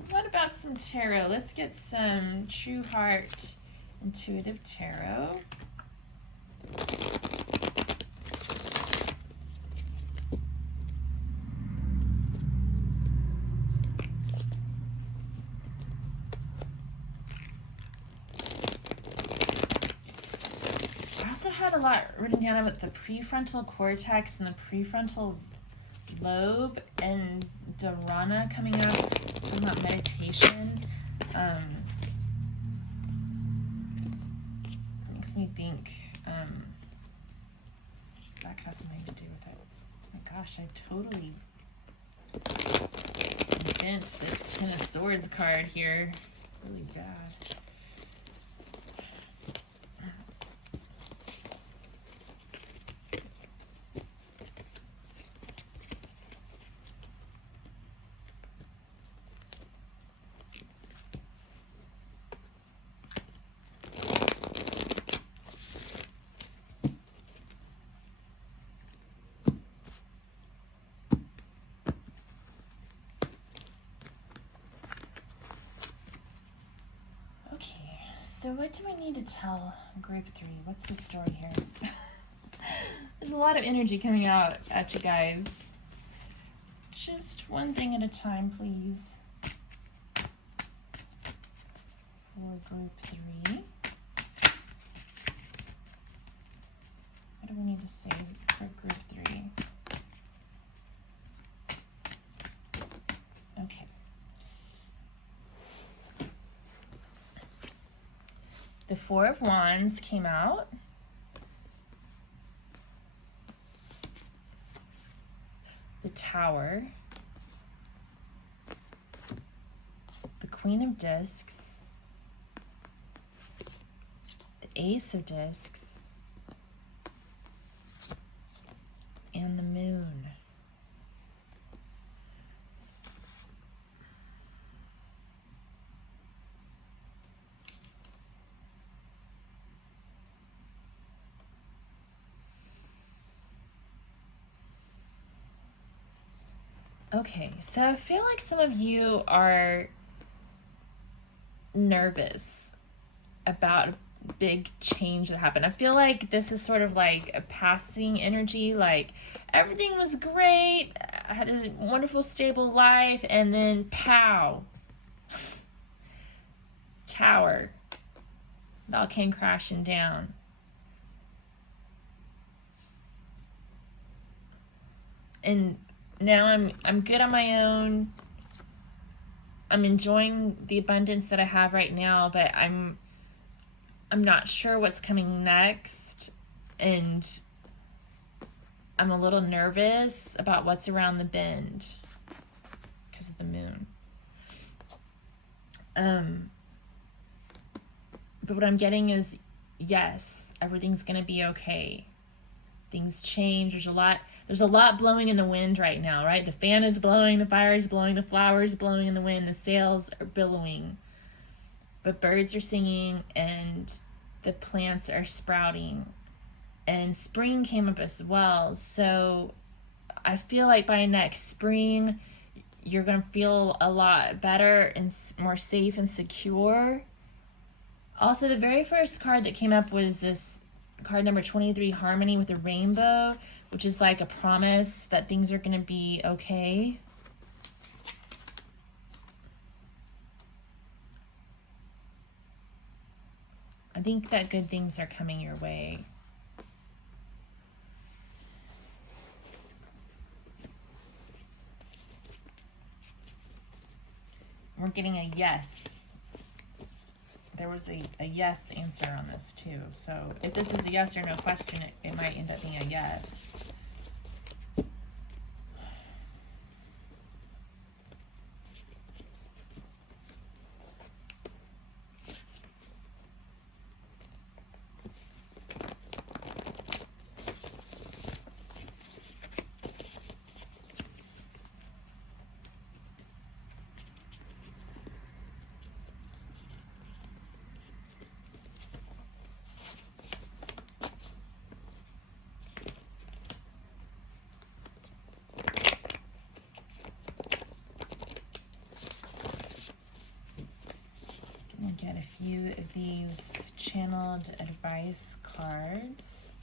What about some tarot? Let's get some True Heart Intuitive Tarot. I also had a lot written down about the prefrontal cortex and the prefrontal lobe and Dharana coming up, talking about meditation. Makes me think that could have something to do with it. Oh my gosh, I totally bent the Ten of Swords card here. Really bad. So what do I need to tell group 3? What's the story here? There's a lot of energy coming out at you guys. Just one thing at a time, please. For group 3. What do we need to say for group 3? Okay. The Four of Wands came out. The Tower. The Queen of Discs. The Ace of Discs. And the Moon. Okay, so I feel like some of you are nervous about a big change that happened. I feel like this is sort of like a passing energy, like everything was great, I had a wonderful, stable life, and then pow, Tower. It all came crashing down. And now I'm good on my own. I'm enjoying the abundance that I have right now, but I'm not sure what's coming next, and I'm a little nervous about what's around the bend because of the Moon. But what I'm getting is, yes, everything's gonna be okay. Things change. There's a lot blowing in the wind right now, right? The fan is blowing, the fire is blowing, the flowers blowing in the wind, the sails are billowing. But birds are singing and the plants are sprouting. And spring came up as well. So I feel like by next spring, you're going to feel a lot better and more safe and secure. Also, the very first card that came up was this card number 23, Harmony with a rainbow, which is like a promise that things are going to be okay. I think that good things are coming your way. We're getting a yes. There was a yes answer on this too. So if this is a yes or no question, it might end up being a yes. Get a few of these channeled advice cards.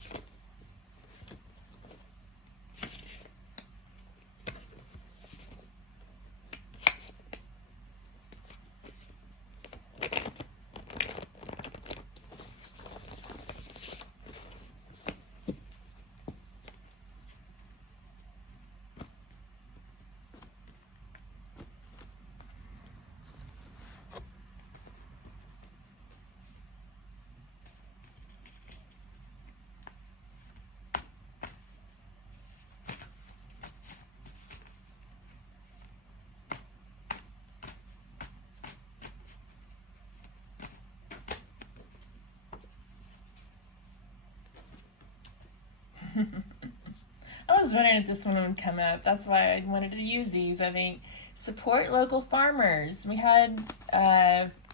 I was wondering if this one would come up. That's why I wanted to use these. I think support local farmers. We had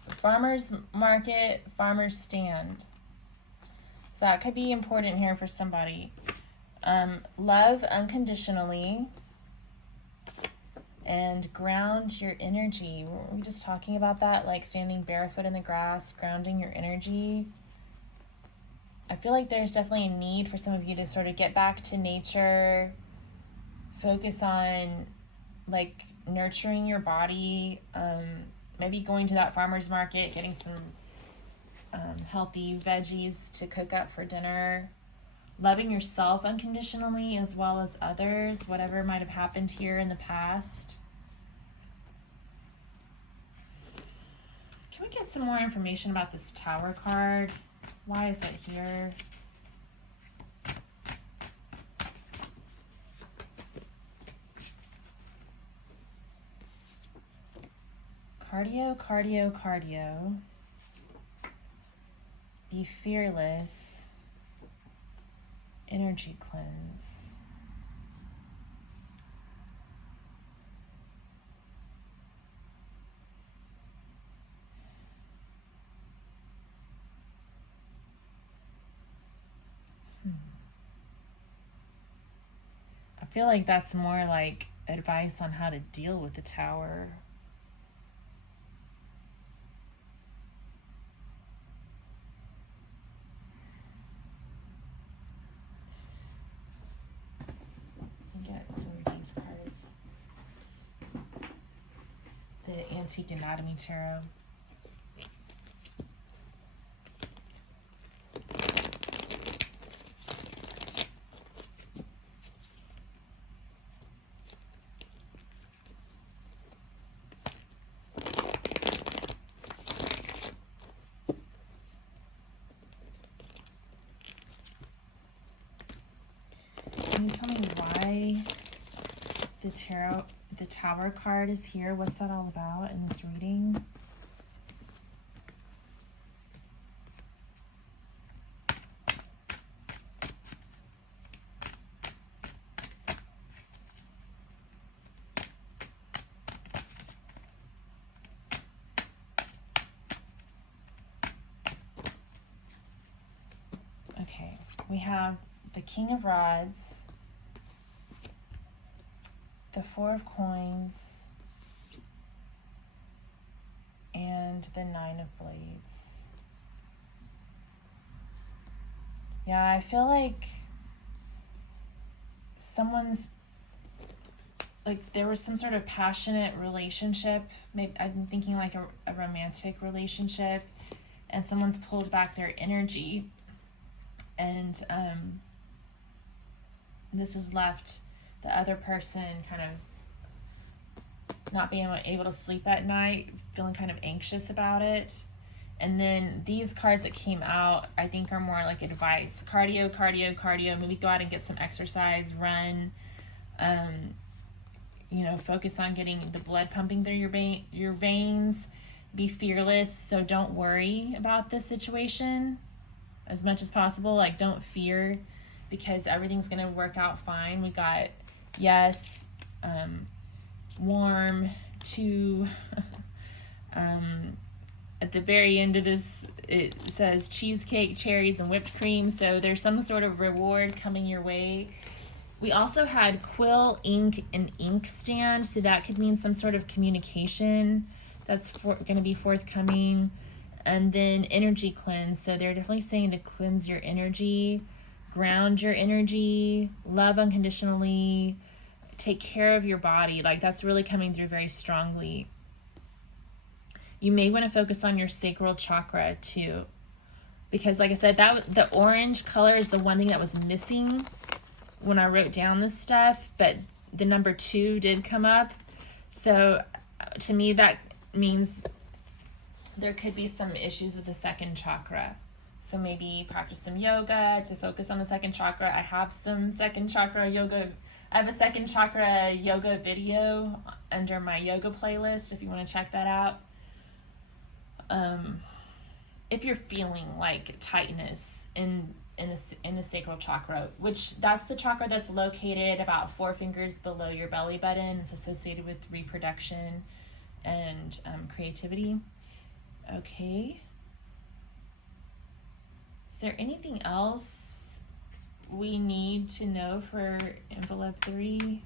farmers market, farmers stand. So that could be important here for somebody. Love unconditionally. and ground your energy. Were we just talking about that? Like standing barefoot in the grass, grounding your energy. I feel like there's definitely a need for some of you to sort of get back to nature, focus on like nurturing your body, maybe going to that farmer's market, getting some healthy veggies to cook up for dinner, loving yourself unconditionally as well as others, whatever might have happened here in the past. Can we get some more information about this Tower card? Why is it here? Cardio, cardio, cardio. Be fearless. Energy cleanse. I feel like that's more like advice on how to deal with the Tower. Get some of these cards. The Antique Anatomy Tarot. Can you tell me why the Tower card is here? What's that all about in this reading? Okay, we have the King of Rods, the Four of Coins, and the Nine of Blades. Yeah, I feel like there was some sort of passionate relationship. Maybe I'm thinking like a romantic relationship, and someone's pulled back their energy, and this has left the other person kind of not being able to sleep at night, feeling kind of anxious about it. And then these cards that came out, I think, are more like advice. Cardio, cardio, cardio. Maybe go out and get some exercise, run. Focus on getting the blood pumping through your veins. Be fearless. So don't worry about this situation as much as possible. Like, don't fear, because everything's going to work out fine. We got yes, warm, to at the very end of this, it says cheesecake, cherries, and whipped cream. So there's some sort of reward coming your way. We also had quill, ink, and inkstand. So that could mean some sort of communication that's going to be forthcoming. And then energy cleanse. So they're definitely saying to cleanse your energy, ground your energy, love unconditionally, take care of your body. Like, that's really coming through very strongly. You may want to focus on your sacral chakra too, because like I said, the orange color is the one thing that was missing when I wrote down this stuff, but the number 2 did come up. So to me, that means there could be some issues with the second chakra. So maybe practice some yoga to focus on the second chakra. I have some second chakra yoga. I have a second chakra yoga video under my yoga playlist if you want to check that out. If you're feeling like tightness in the sacral chakra, which that's the chakra that's located about 4 fingers below your belly button. It's associated with reproduction and creativity. Okay. Is there anything else we need to know for envelope 3?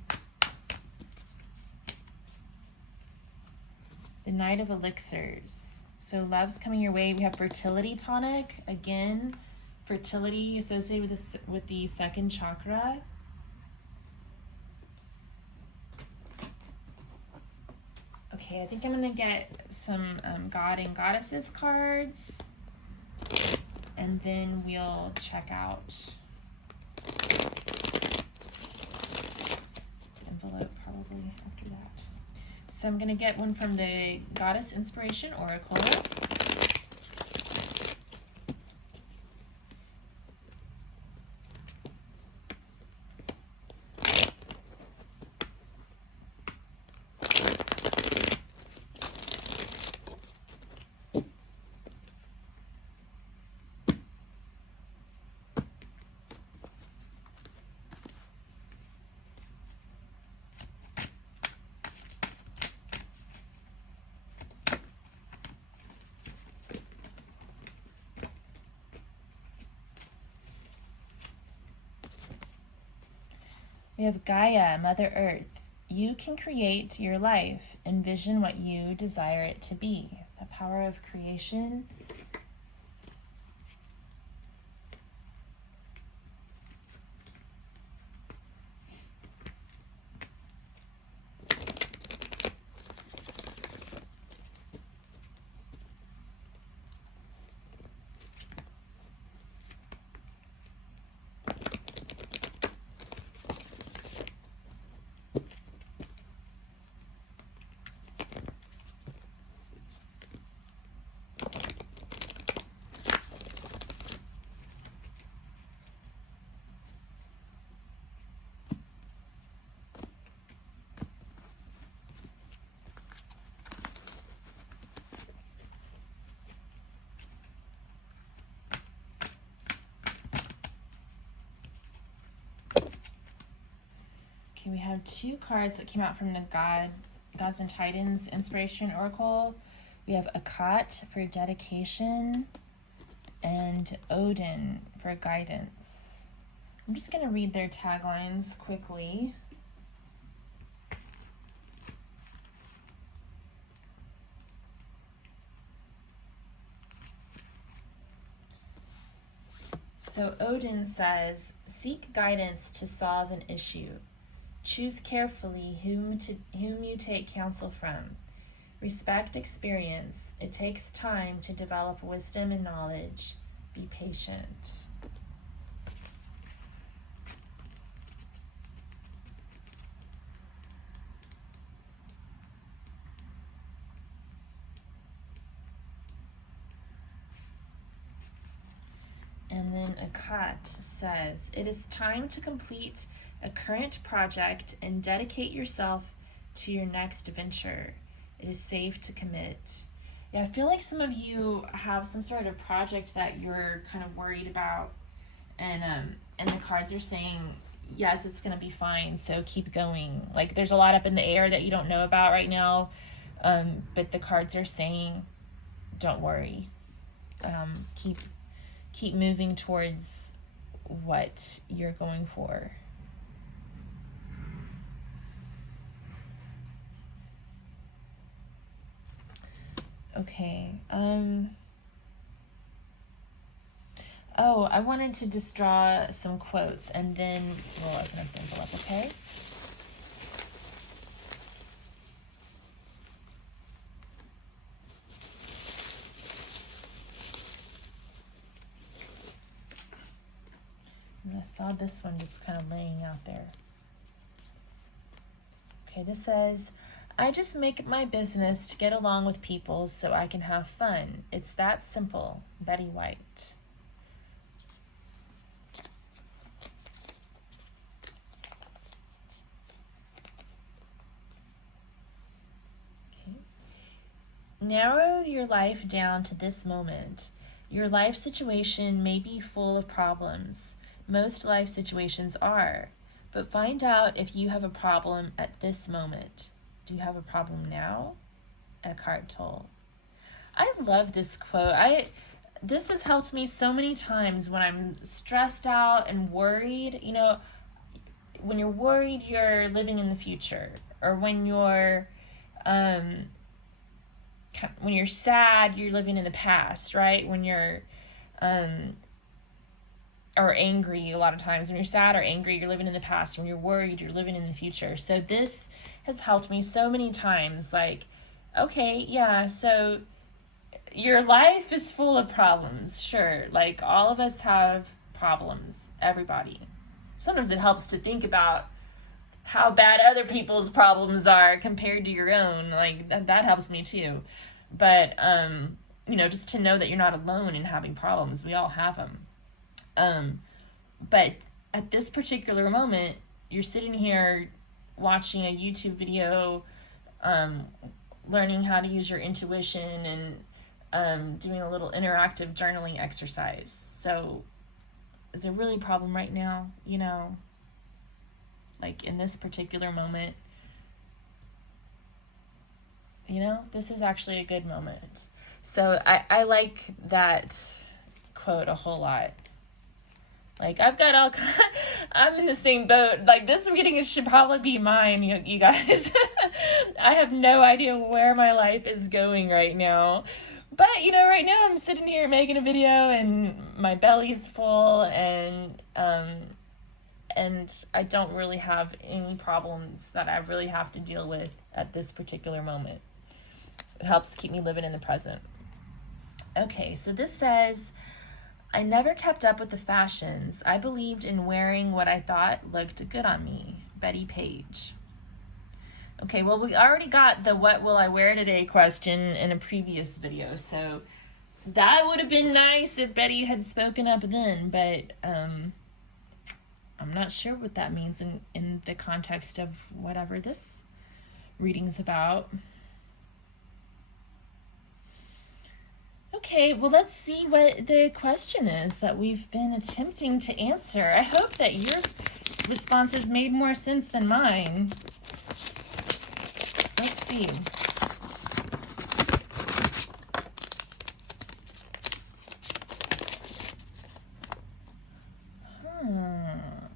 The Knight of Elixirs. So love's coming your way. We have fertility tonic. Again, fertility associated with the second chakra. Okay, I think I'm going to get some God and Goddesses cards. And then we'll check out envelope probably after that. So I'm going to get one from the Goddess Inspiration Oracle. We have Gaia, Mother Earth. You can create your life. Envision what you desire it to be. The power of creation. Okay, we have two cards that came out from the Gods and Titans Inspiration Oracle. We have Akat for dedication and Odin for guidance. I'm just going to read their taglines quickly. So Odin says, seek guidance to solve an issue. Choose carefully whom you take counsel from. Respect experience. It takes time to develop wisdom and knowledge. Be patient. And then Akat says, it is time to complete a current project and dedicate yourself to your next venture. It is safe to commit. Yeah, I feel like some of you have some sort of project that you're kind of worried about, and the cards are saying, yes, it's gonna be fine, so keep going. Like there's a lot up in the air that you don't know about right now, but the cards are saying, don't worry. Keep moving towards what you're going for. Okay. Oh, I wanted to just draw some quotes and then we'll open up the envelope, okay? And I saw this one just kind of laying out there. Okay, this says, I just make it my business to get along with people so I can have fun. It's that simple. Betty White. Okay. Narrow your life down to this moment. Your life situation may be full of problems. Most life situations are. But find out if you have a problem at this moment. Do you have a problem now? Eckhart Tolle. I love this quote. This has helped me so many times when I'm stressed out and worried. You know, when you're worried, you're living in the future. Or when you're when you're sad, you're living in the past, right? When you're or angry, a lot of times when you're sad or angry, you're living in the past. When you're worried, you're living in the future. So this has helped me so many times. Like, okay, yeah, so your life is full of problems, sure. Like, all of us have problems, everybody. Sometimes it helps to think about how bad other people's problems are compared to your own. Like, that helps me too. But just to know that you're not alone in having problems. We all have them. But at this particular moment, you're sitting here watching a YouTube video, learning how to use your intuition, and doing a little interactive journaling exercise. So is there really a problem right now? Like in this particular moment, this is actually a good moment. So I like that quote a whole lot. Like, I'm in the same boat. Like, this reading should probably be mine, you guys. I have no idea where my life is going right now. But, right now I'm sitting here making a video and my belly's full and I don't really have any problems that I really have to deal with at this particular moment. It helps keep me living in the present. Okay, so this says, I never kept up with the fashions. I believed in wearing what I thought looked good on me. Betty Page. Okay, well, we already got the what will I wear today question in a previous video, so that would have been nice if Betty had spoken up then, but I'm not sure what that means in the context of whatever this reading's about. Okay, well, let's see what the question is that we've been attempting to answer. I hope that your responses made more sense than mine. Let's see.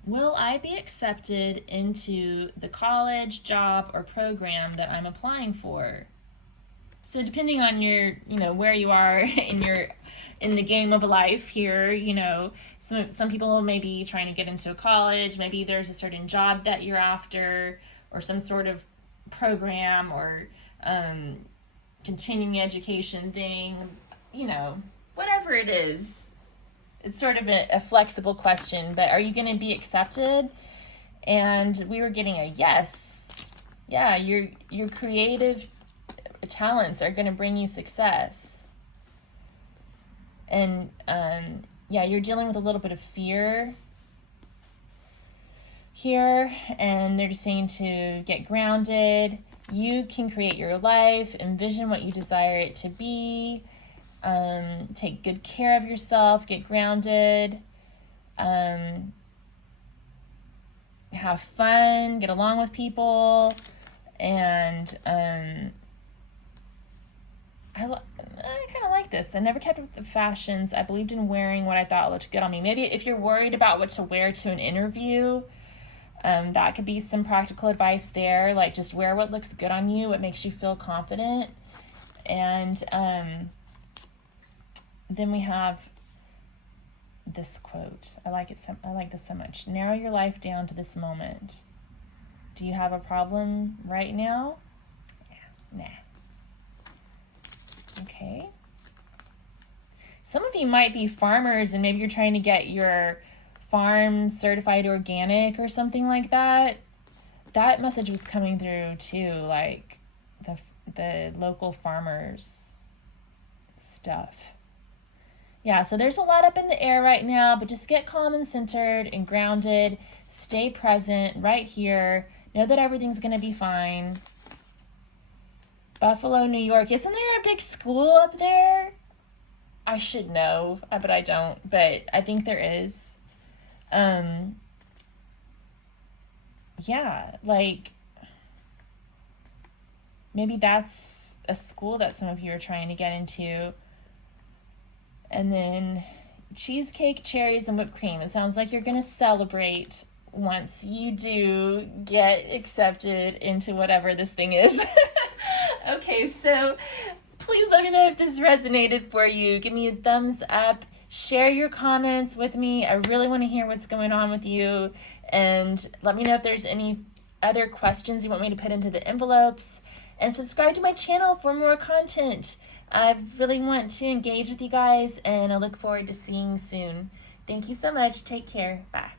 Will I be accepted into the college, job, or program that I'm applying for? So depending on your, where you are in the game of life here, some people may be trying to get into a college, maybe there's a certain job that you're after, or some sort of program or continuing education thing, whatever it is. It's sort of a flexible question, but are you going to be accepted? And we were getting a yes. Yeah, your creative talents are going to bring you success. And you're dealing with a little bit of fear here, and they're just saying to get grounded. You can create your life, envision what you desire it to be, take good care of yourself, get grounded, have fun, get along with people, and I kind of like this. I never kept up with the fashions. I believed in wearing what I thought looked good on me. Maybe if you're worried about what to wear to an interview, that could be some practical advice there. Like, just wear what looks good on you, what makes you feel confident. And then we have this quote. I like this so much. Narrow your life down to this moment. Do you have a problem right now? Nah. Okay. Some of you might be farmers and maybe you're trying to get your farm certified organic or something like that. That message was coming through too, like the local farmers stuff. Yeah, so there's a lot up in the air right now, but just get calm and centered and grounded. Stay present right here. Know that everything's going to be fine. Buffalo, New York. Isn't there a big school up there? I should know, but I don't. But I think there is. Yeah, like maybe that's a school that some of you are trying to get into. And then cheesecake, cherries, and whipped cream. It sounds like you're going to celebrate once you do get accepted into whatever this thing is. Okay, so Please let me know if this resonated for you. Give me a thumbs up. Share your comments with me. I really want to hear what's going on with you. And let me know if there's any other questions you want me to put into the envelopes. And subscribe to my channel for more content. I really want to engage with you guys, and I look forward to seeing you soon. Thank you so much. Take care. Bye.